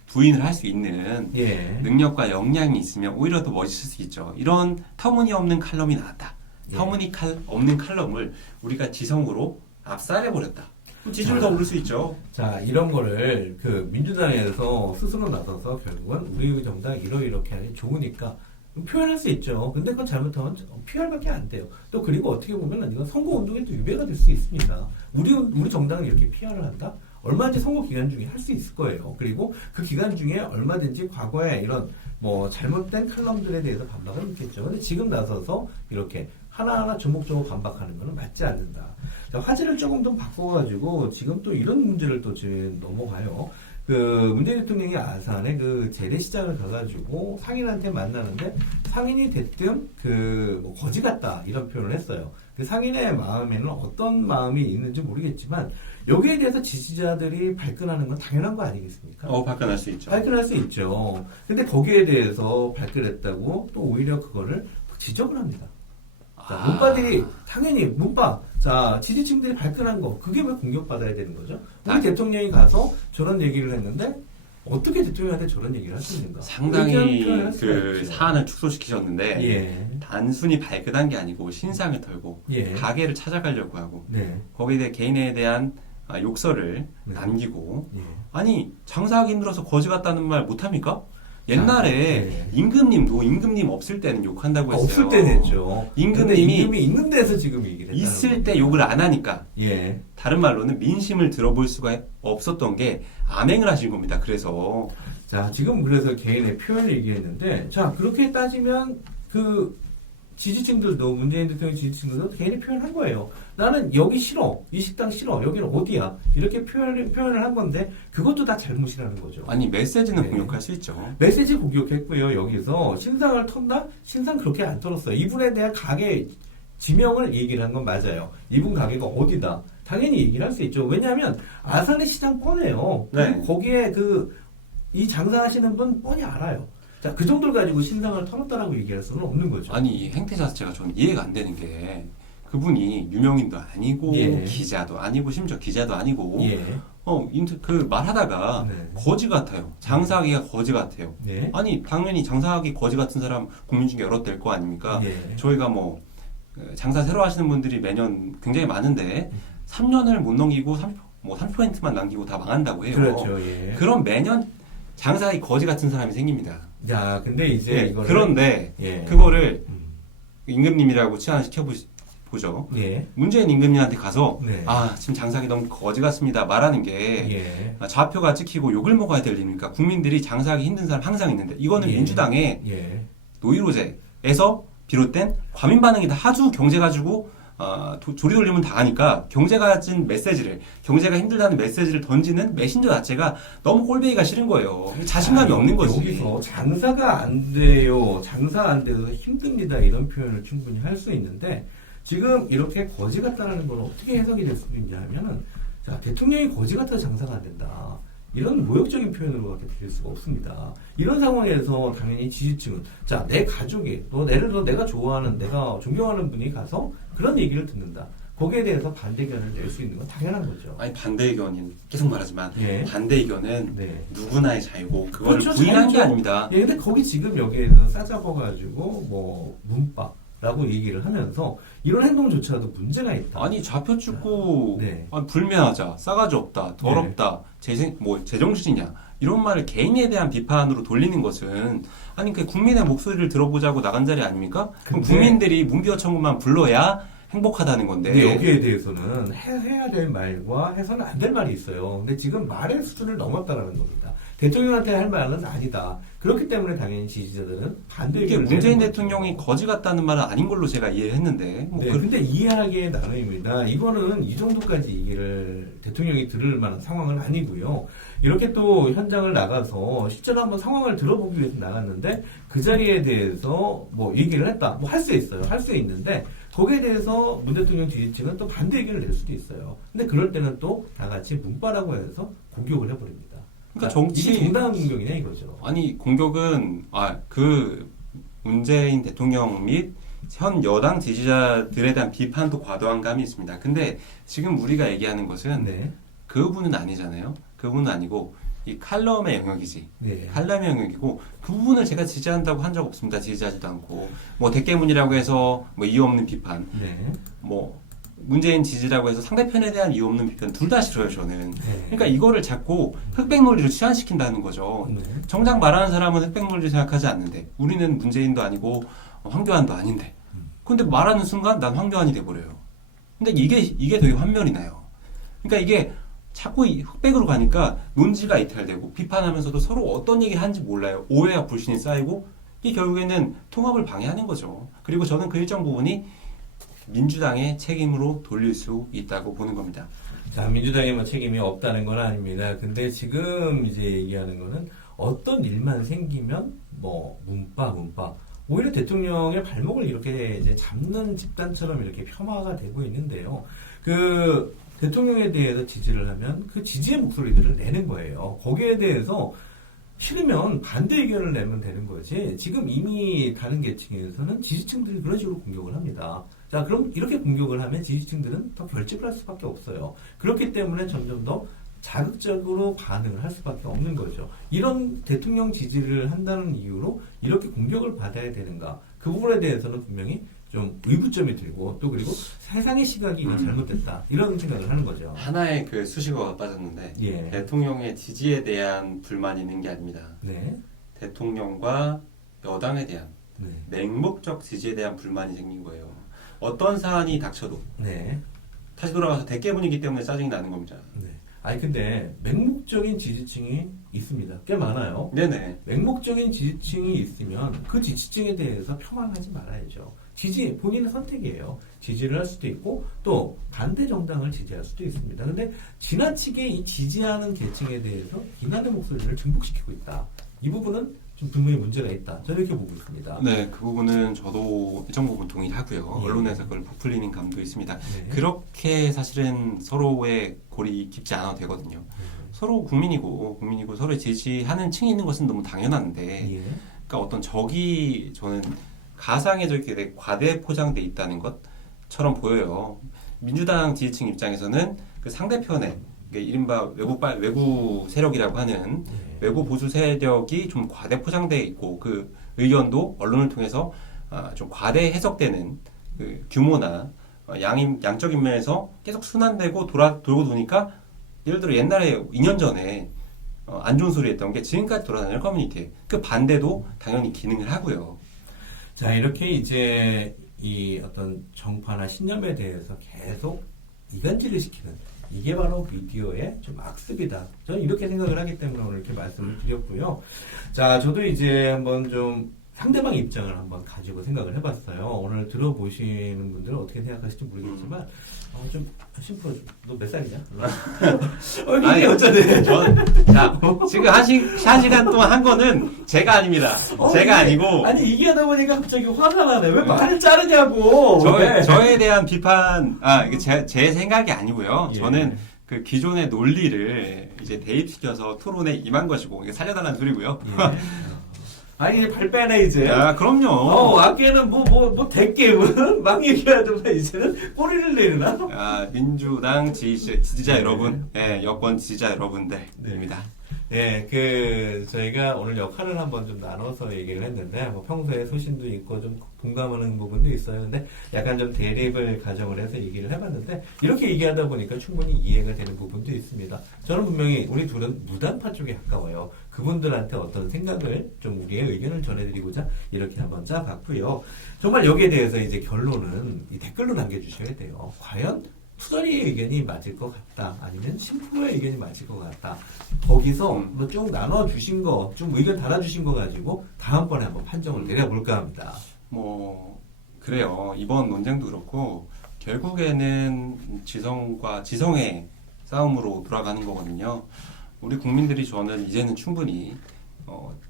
부인을 할 수 있는 예. 능력과 역량이 있으면 오히려 더 멋있을 수 있죠. 이런 터무니없는 칼럼이 나왔다. 예. 없는 칼럼을 우리가 지성으로 압살해버렸다. 지지를 자. 더 오를 수 있죠. 자 이런 거를 그 민주당에서 스스로 나서서 결국은 우리 정당 이렇게 하니 좋으니까 표현할 수 있죠. 근데 그건 잘못하면 PR밖에 안 돼요. 또 그리고 어떻게 보면 이건 선거 운동에도 유배가 될 수 있습니다. 우리 정당은 이렇게 PR을 한다? 얼마든지 선거 기간 중에 할 수 있을 거예요. 그리고 그 기간 중에 얼마든지 과거에 이런 뭐 잘못된 칼럼들에 대해서 반박을 했겠죠. 근데 지금 나서서 이렇게 하나하나 조목조목 반박하는 거는 맞지 않는다. 자, 화제를 조금 더 바꿔가지고 지금 또 이런 문제를 또 지금 넘어가요. 그 문재인 대통령이 아산에 그 재래시장을 가가지고 상인한테 만나는데 상인이 대뜸 그뭐 거지 같다 이런 표현을 했어요. 그 상인의 마음에는 어떤 마음이 있는지 모르겠지만 여기에 대해서 지지자들이 발끈하는 건 당연한 거 아니겠습니까? 발끈할 수 있죠. 발끈할 수 있죠. 근데 거기에 대해서 발끈했다고 또 오히려 그거를 지적을 합니다. 자, 문바들이 당연히 문바 자 지지층들이 발끈한 거 그게 왜 공격받아야 되는 거죠? 우리 대통령이 가서 저런 얘기를 했는데 어떻게 대통령한테 저런 얘기를 할 수 있는가? 상당히 이렇게 표현할 수가 그 있죠. 사안을 축소시키셨는데 예, 단순히 발끈한 게 아니고 신상을 털고 예, 가게를 찾아가려고 하고 네, 거기에 대해 개인에 대한 욕설을 네. 남기고 예. 아니 장사하기 힘들어서 거지 같다는 말 못합니까? 옛날에 네. 임금님 없을 때는 욕한다고 했어요. 없을 때는 했죠. 근데 임금님이 임금이 있는 데서 지금 얘기를 했다는 있을 때 거죠. 욕을 안 하니까 예. 다른 말로는 민심을 들어볼 수가 없었던 게 암행을 하신 겁니다. 그래서 자, 지금 그래서 개인의 표현을 얘기했는데, 자, 그렇게 따지면 그 지지층들도, 문재인 대통령 지지층들도 개인의 표현을 한 거예요. 나는 여기 싫어. 이 식당 싫어. 여기는 어디야. 이렇게 표현을 한 건데, 그것도 다 잘못이라는 거죠. 아니 메시지는 네. 공격할 수 있죠. 메시지 공격했고요. 여기서 신상을 턴다? 신상 그렇게 안 털었어요. 이분에 대한 가게 지명을 얘기를 한 건 맞아요. 이분 가게가 어디다. 당연히 얘기를 할 수 있죠. 왜냐하면 아산의 시장 뻔해요. 네. 그리고 거기에 이 장사하시는 분 뻔히 알아요. 자, 그 정도를 가지고 신상을 털었다라고 얘기할 수는 없는 거죠. 아니 이 행태 자체가 저는 이해가 안 되는 게 그분이 유명인도 아니고 예. 기자도 아니고 심지어 기자도 아니고 예. 그 말하다가 네. 거지 같아요. 장사하기가 거지 같아요. 네. 아니 당연히 장사하기 거지 같은 사람 국민 중에 여럿 될 거 아닙니까? 예. 저희가 뭐 장사 새로 하시는 분들이 매년 굉장히 많은데 3년을 못 넘기고 30%만 남기고 다 망한다고 해요. 그렇죠. 예. 그럼 매년 장사하기 거지 같은 사람이 생깁니다. 자, 근데 이제 네, 이거를 그런데 예. 그거를 음. 임금님이라고 치환시켜 보죠. 예. 문재인 임금님한테 가서 네. 지금 장사하기 너무 거지 같습니다 말하는 게 예. 좌표가 찍히고 욕을 먹어야 될 일입니까? 국민들이 장사하기 힘든 사람 항상 있는데 이거는 예. 민주당의 예. 노이로제에서 비롯된 과민 반응이다. 하도 경제 가지고 조리돌림은 당하니까 경제가 힘들다는 메시지를 던지는 메신저 자체가 너무 꼴배기가 싫은 거예요. 자신감이 아니, 없는 거지. 여기서 장사가 안 돼요. 장사 안 돼서 힘듭니다. 이런 표현을 충분히 할 수 있는데 지금 이렇게 거지 같다는 건 어떻게 해석이 될 수 있냐 하면은 자, 대통령이 거지 같아서 장사가 안 된다. 이런 모욕적인 표현으로밖에 들릴 수가 없습니다. 이런 상황에서 당연히 지지층은 자, 내 가족이 예를 들어 내가 좋아하는 내가 존경하는 분이 가서 그런 얘기를 듣는다. 거기에 대해서 반대 의견을 낼 수 있는 건 당연한 거죠. 아니 반대 의견은 계속 말하지만 예. 반대 의견은 네. 누구나의 자유고 그걸 그렇죠, 부인한 게 자유죠. 아닙니다. 예, 근데 거기 지금 여기에서 싸잡아가지고 뭐 문바라고 얘기를 하면서 이런 행동조차도 문제가 있다. 아니 좌표 찍고 네. 불매하자, 싸가지 없다, 더럽다, 제정신이냐 이런 말을 개인에 대한 비판으로 돌리는 것은 그 국민의 목소리를 들어보자고 나간 자리 아닙니까? 그럼 근데- 국민들이 문비어 청구만 불러야 행복하다는 건데. 근데 여기에 대해서는 해야 될 말과 해서는 안 될 말이 있어요. 근데 지금 말의 수준을 넘었다라는 겁니다. 대통령한테 할 말은 아니다. 그렇기 때문에 당연히 지지자들은 반대 이게 의견을 문재인 내는 대통령이 거죠. 거지 같다는 말은 아닌 걸로 제가 이해를 했는데. 뭐 네, 근데 이해하기에 나름입니다. 이거는 이 정도까지 얘기를 대통령이 들을 만한 상황은 아니고요. 이렇게 또 현장을 나가서 실제로 한번 상황을 들어보기 위해서 나갔는데 그 자리에 대해서 뭐 얘기를 했다. 뭐 할 수 있어요. 할 수 있는데 거기에 대해서 문 대통령 지지층은 또 반대 의견을 낼 수도 있어요. 근데 그럴 때는 또 다 같이 문바라고 해서 공격을 해버립니다. 그러니까 정치- 이게 정당한 공격이냐 이거죠. 아니 공격은 그 문재인 대통령 및 현 여당 지지자들에 대한 비판도 과도한 감이 있습니다. 근데 지금 우리가 얘기하는 것은 네. 그 부분은 아니잖아요. 그 부분은 아니고 이 칼럼의 영역이지. 네. 칼럼의 영역이고 그 부분을 제가 지지한다고 한 적 없습니다. 지지하지도 않고 뭐 대깨문이라고 해서 뭐 이유 없는 비판, 네. 뭐 문재인 지지라고 해서 상대편에 대한 이유 없는 비판 둘 다 싫어요 저는. 네. 그러니까 이거를 자꾸 흑백 논리로 치환시킨다는 거죠. 네. 정작 말하는 사람은 흑백 논리 생각하지 않는데 우리는 문재인도 아니고 황교안도 아닌데 근데 말하는 순간 난 황교안이 돼버려요. 근데 이게 되게 환멸이 나요. 그러니까 이게 자꾸 이 흑백으로 가니까 논지가 이탈되고 비판하면서도 서로 어떤 얘기를 하는지 몰라요. 오해와 불신이 쌓이고 이게 결국에는 통합을 방해하는 거죠. 그리고 저는 그 일정 부분이 민주당의 책임으로 돌릴 수 있다고 보는 겁니다. 자, 민주당에 뭐 책임이 없다는 건 아닙니다. 근데 지금 이제 얘기하는 거는 어떤 일만 생기면 뭐 문파 오히려 대통령의 발목을 이렇게 이제 잡는 집단처럼 이렇게 폄하가 되고 있는데요. 그 대통령에 대해서 지지를 하면 그 지지의 목소리들을 내는 거예요. 거기에 대해서 싫으면 반대 의견을 내면 되는 거지. 지금 이미 다른 계층에서는 지지층들이 그런 식으로 공격을 합니다. 자, 그럼 이렇게 공격을 하면 지지층들은 더 결집을 할 수밖에 없어요. 그렇기 때문에 점점 더 자극적으로 반응을 할 수밖에 없는 거죠. 이런 대통령 지지를 한다는 이유로 이렇게 공격을 받아야 되는가? 그 부분에 대해서는 분명히 좀 의구점이 들고 또 그리고 세상의 시각이 이건 잘못됐다. 이런 생각을 하는 거죠. 하나의 그 수식어가 빠졌는데 예. 대통령의 지지에 대한 불만이 있는 게 아닙니다. 네. 대통령과 여당에 대한 네. 맹목적 지지에 대한 불만이 생긴 거예요. 어떤 사안이 닥쳐도 네. 다시 돌아가서 대깨문이기 때문에 짜증이 나는 겁니다. 네. 아니 근데 맹목적인 지지층이 있습니다. 꽤 많아요. 네네. 맹목적인 지지층이 있으면 그 지지층에 대해서 폄하하지 말아야죠. 본인의 선택이에요. 지지를 할 수도 있고 또 반대 정당을 지지할 수도 있습니다. 근데 지나치게 이 지지하는 계층에 대해서 비난의 목소리를 증폭시키고 있다. 이 부분은 좀 분명히 문제가 있다. 저는 이렇게 보고 있습니다. 네, 그 부분은 저도 일정 부분 동의하고요. 예. 언론에서 그걸 부풀리는 감도 있습니다. 네. 그렇게 사실은 서로의 골이 깊지 않아도 되거든요. 서로 국민이고 서로 지지하는 층이 있는 것은 너무 당연한데 예. 그러니까 어떤 적이 저는 가상의 적이 되게 과대 포장돼 있다는 것처럼 보여요. 민주당 지지층 입장에서는 그 상대편에 이른바 외구 세력이라고 하는 외구 보수 세력이 좀 과대 포장돼 있고 그 의견도 언론을 통해서 좀 과대 해석되는 그 규모나 양적인 면에서 계속 순환되고 돌고 도니까 예를 들어 옛날에 2년 전에 안 좋은 소리 했던 게 지금까지 돌아다니는 커뮤니티 그 반대도 당연히 기능을 하고요. 자, 이렇게 이제 이 어떤 정파나 신념에 대해서 계속 이간질을 시키는 이게 바로 미디어의 좀 악습이다. 저는 이렇게 생각을 하기 때문에 오늘 이렇게 말씀을 드렸고요. 자, 저도 이제 한번 좀 상대방 입장을 한번 가지고 생각을 해봤어요. 오늘 들어보시는 분들은 어떻게 생각하실지 모르겠지만, 좀, 심플, 너 몇 살이냐? 이게 어쩌네. 자, 지금 한 시간 동안 한 거는 제가 아닙니다. 제가 아니고. 아니, 얘기하다 보니까 갑자기 화가 나네. 왜 말을 자르냐고. 저에 대한 비판, 이게 제 생각이 아니고요. 예. 저는 그 기존의 논리를 이제 대입시켜서 토론에 임한 것이고, 이게 살려달라는 소리고요. 예. 아니, 발 빼네, 이제. 그럼요. 아까는 대게임은 막 얘기하더만 이제는 꼬리를 내리나? 민주당 지지자 여러분, 여권 지지자 여러분들입니다. 네, 저희가 오늘 역할을 한번 좀 나눠서 얘기를 했는데, 뭐 평소에 소신도 있고 좀 공감하는 부분도 있어요. 근데 약간 좀 대립을 가정을 해서 얘기를 해봤는데, 이렇게 얘기하다 보니까 충분히 이해가 되는 부분도 있습니다. 저는 분명히 우리 둘은 무단파 쪽에 가까워요. 그분들한테 어떤 생각을 좀 우리의 의견을 전해드리고자 이렇게 한번 짜봤고요. 정말 여기에 대해서 이제 결론은 이 댓글로 남겨주셔야 돼요. 과연 투덜이의 의견이 맞을 것 같다. 아니면 심프로의 의견이 맞을 것 같다. 거기서 뭐 쭉 나눠주신 거, 좀 의견 달아주신 거 가지고 다음번에 한번 판정을 내려볼까 합니다. 뭐 그래요. 이번 논쟁도 그렇고 결국에는 지성과 지성의 싸움으로 돌아가는 거거든요. 우리 국민들이 저는 이제는 충분히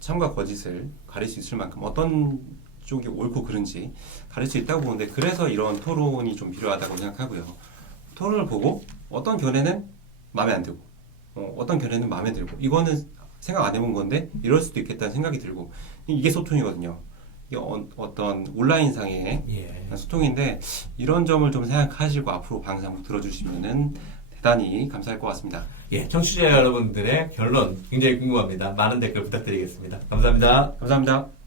참과 거짓을 가릴 수 있을 만큼 어떤 쪽이 옳고 그른지 가릴 수 있다고 보는데, 그래서 이런 토론이 좀 필요하다고 생각하고요. 토론을 보고 어떤 견해는 마음에 안 들고 어떤 견해는 마음에 들고, 이거는 생각 안 해본 건데 이럴 수도 있겠다는 생각이 들고, 이게 소통이거든요. 이게 어떤 온라인상의 예. 소통인데, 이런 점을 좀 생각하시고 앞으로 방송 한번 들어주시면은 대단히 감사할 것 같습니다. 예, 청취자 여러분들의 결론 굉장히 궁금합니다. 많은 댓글 부탁드리겠습니다. 감사합니다. 감사합니다.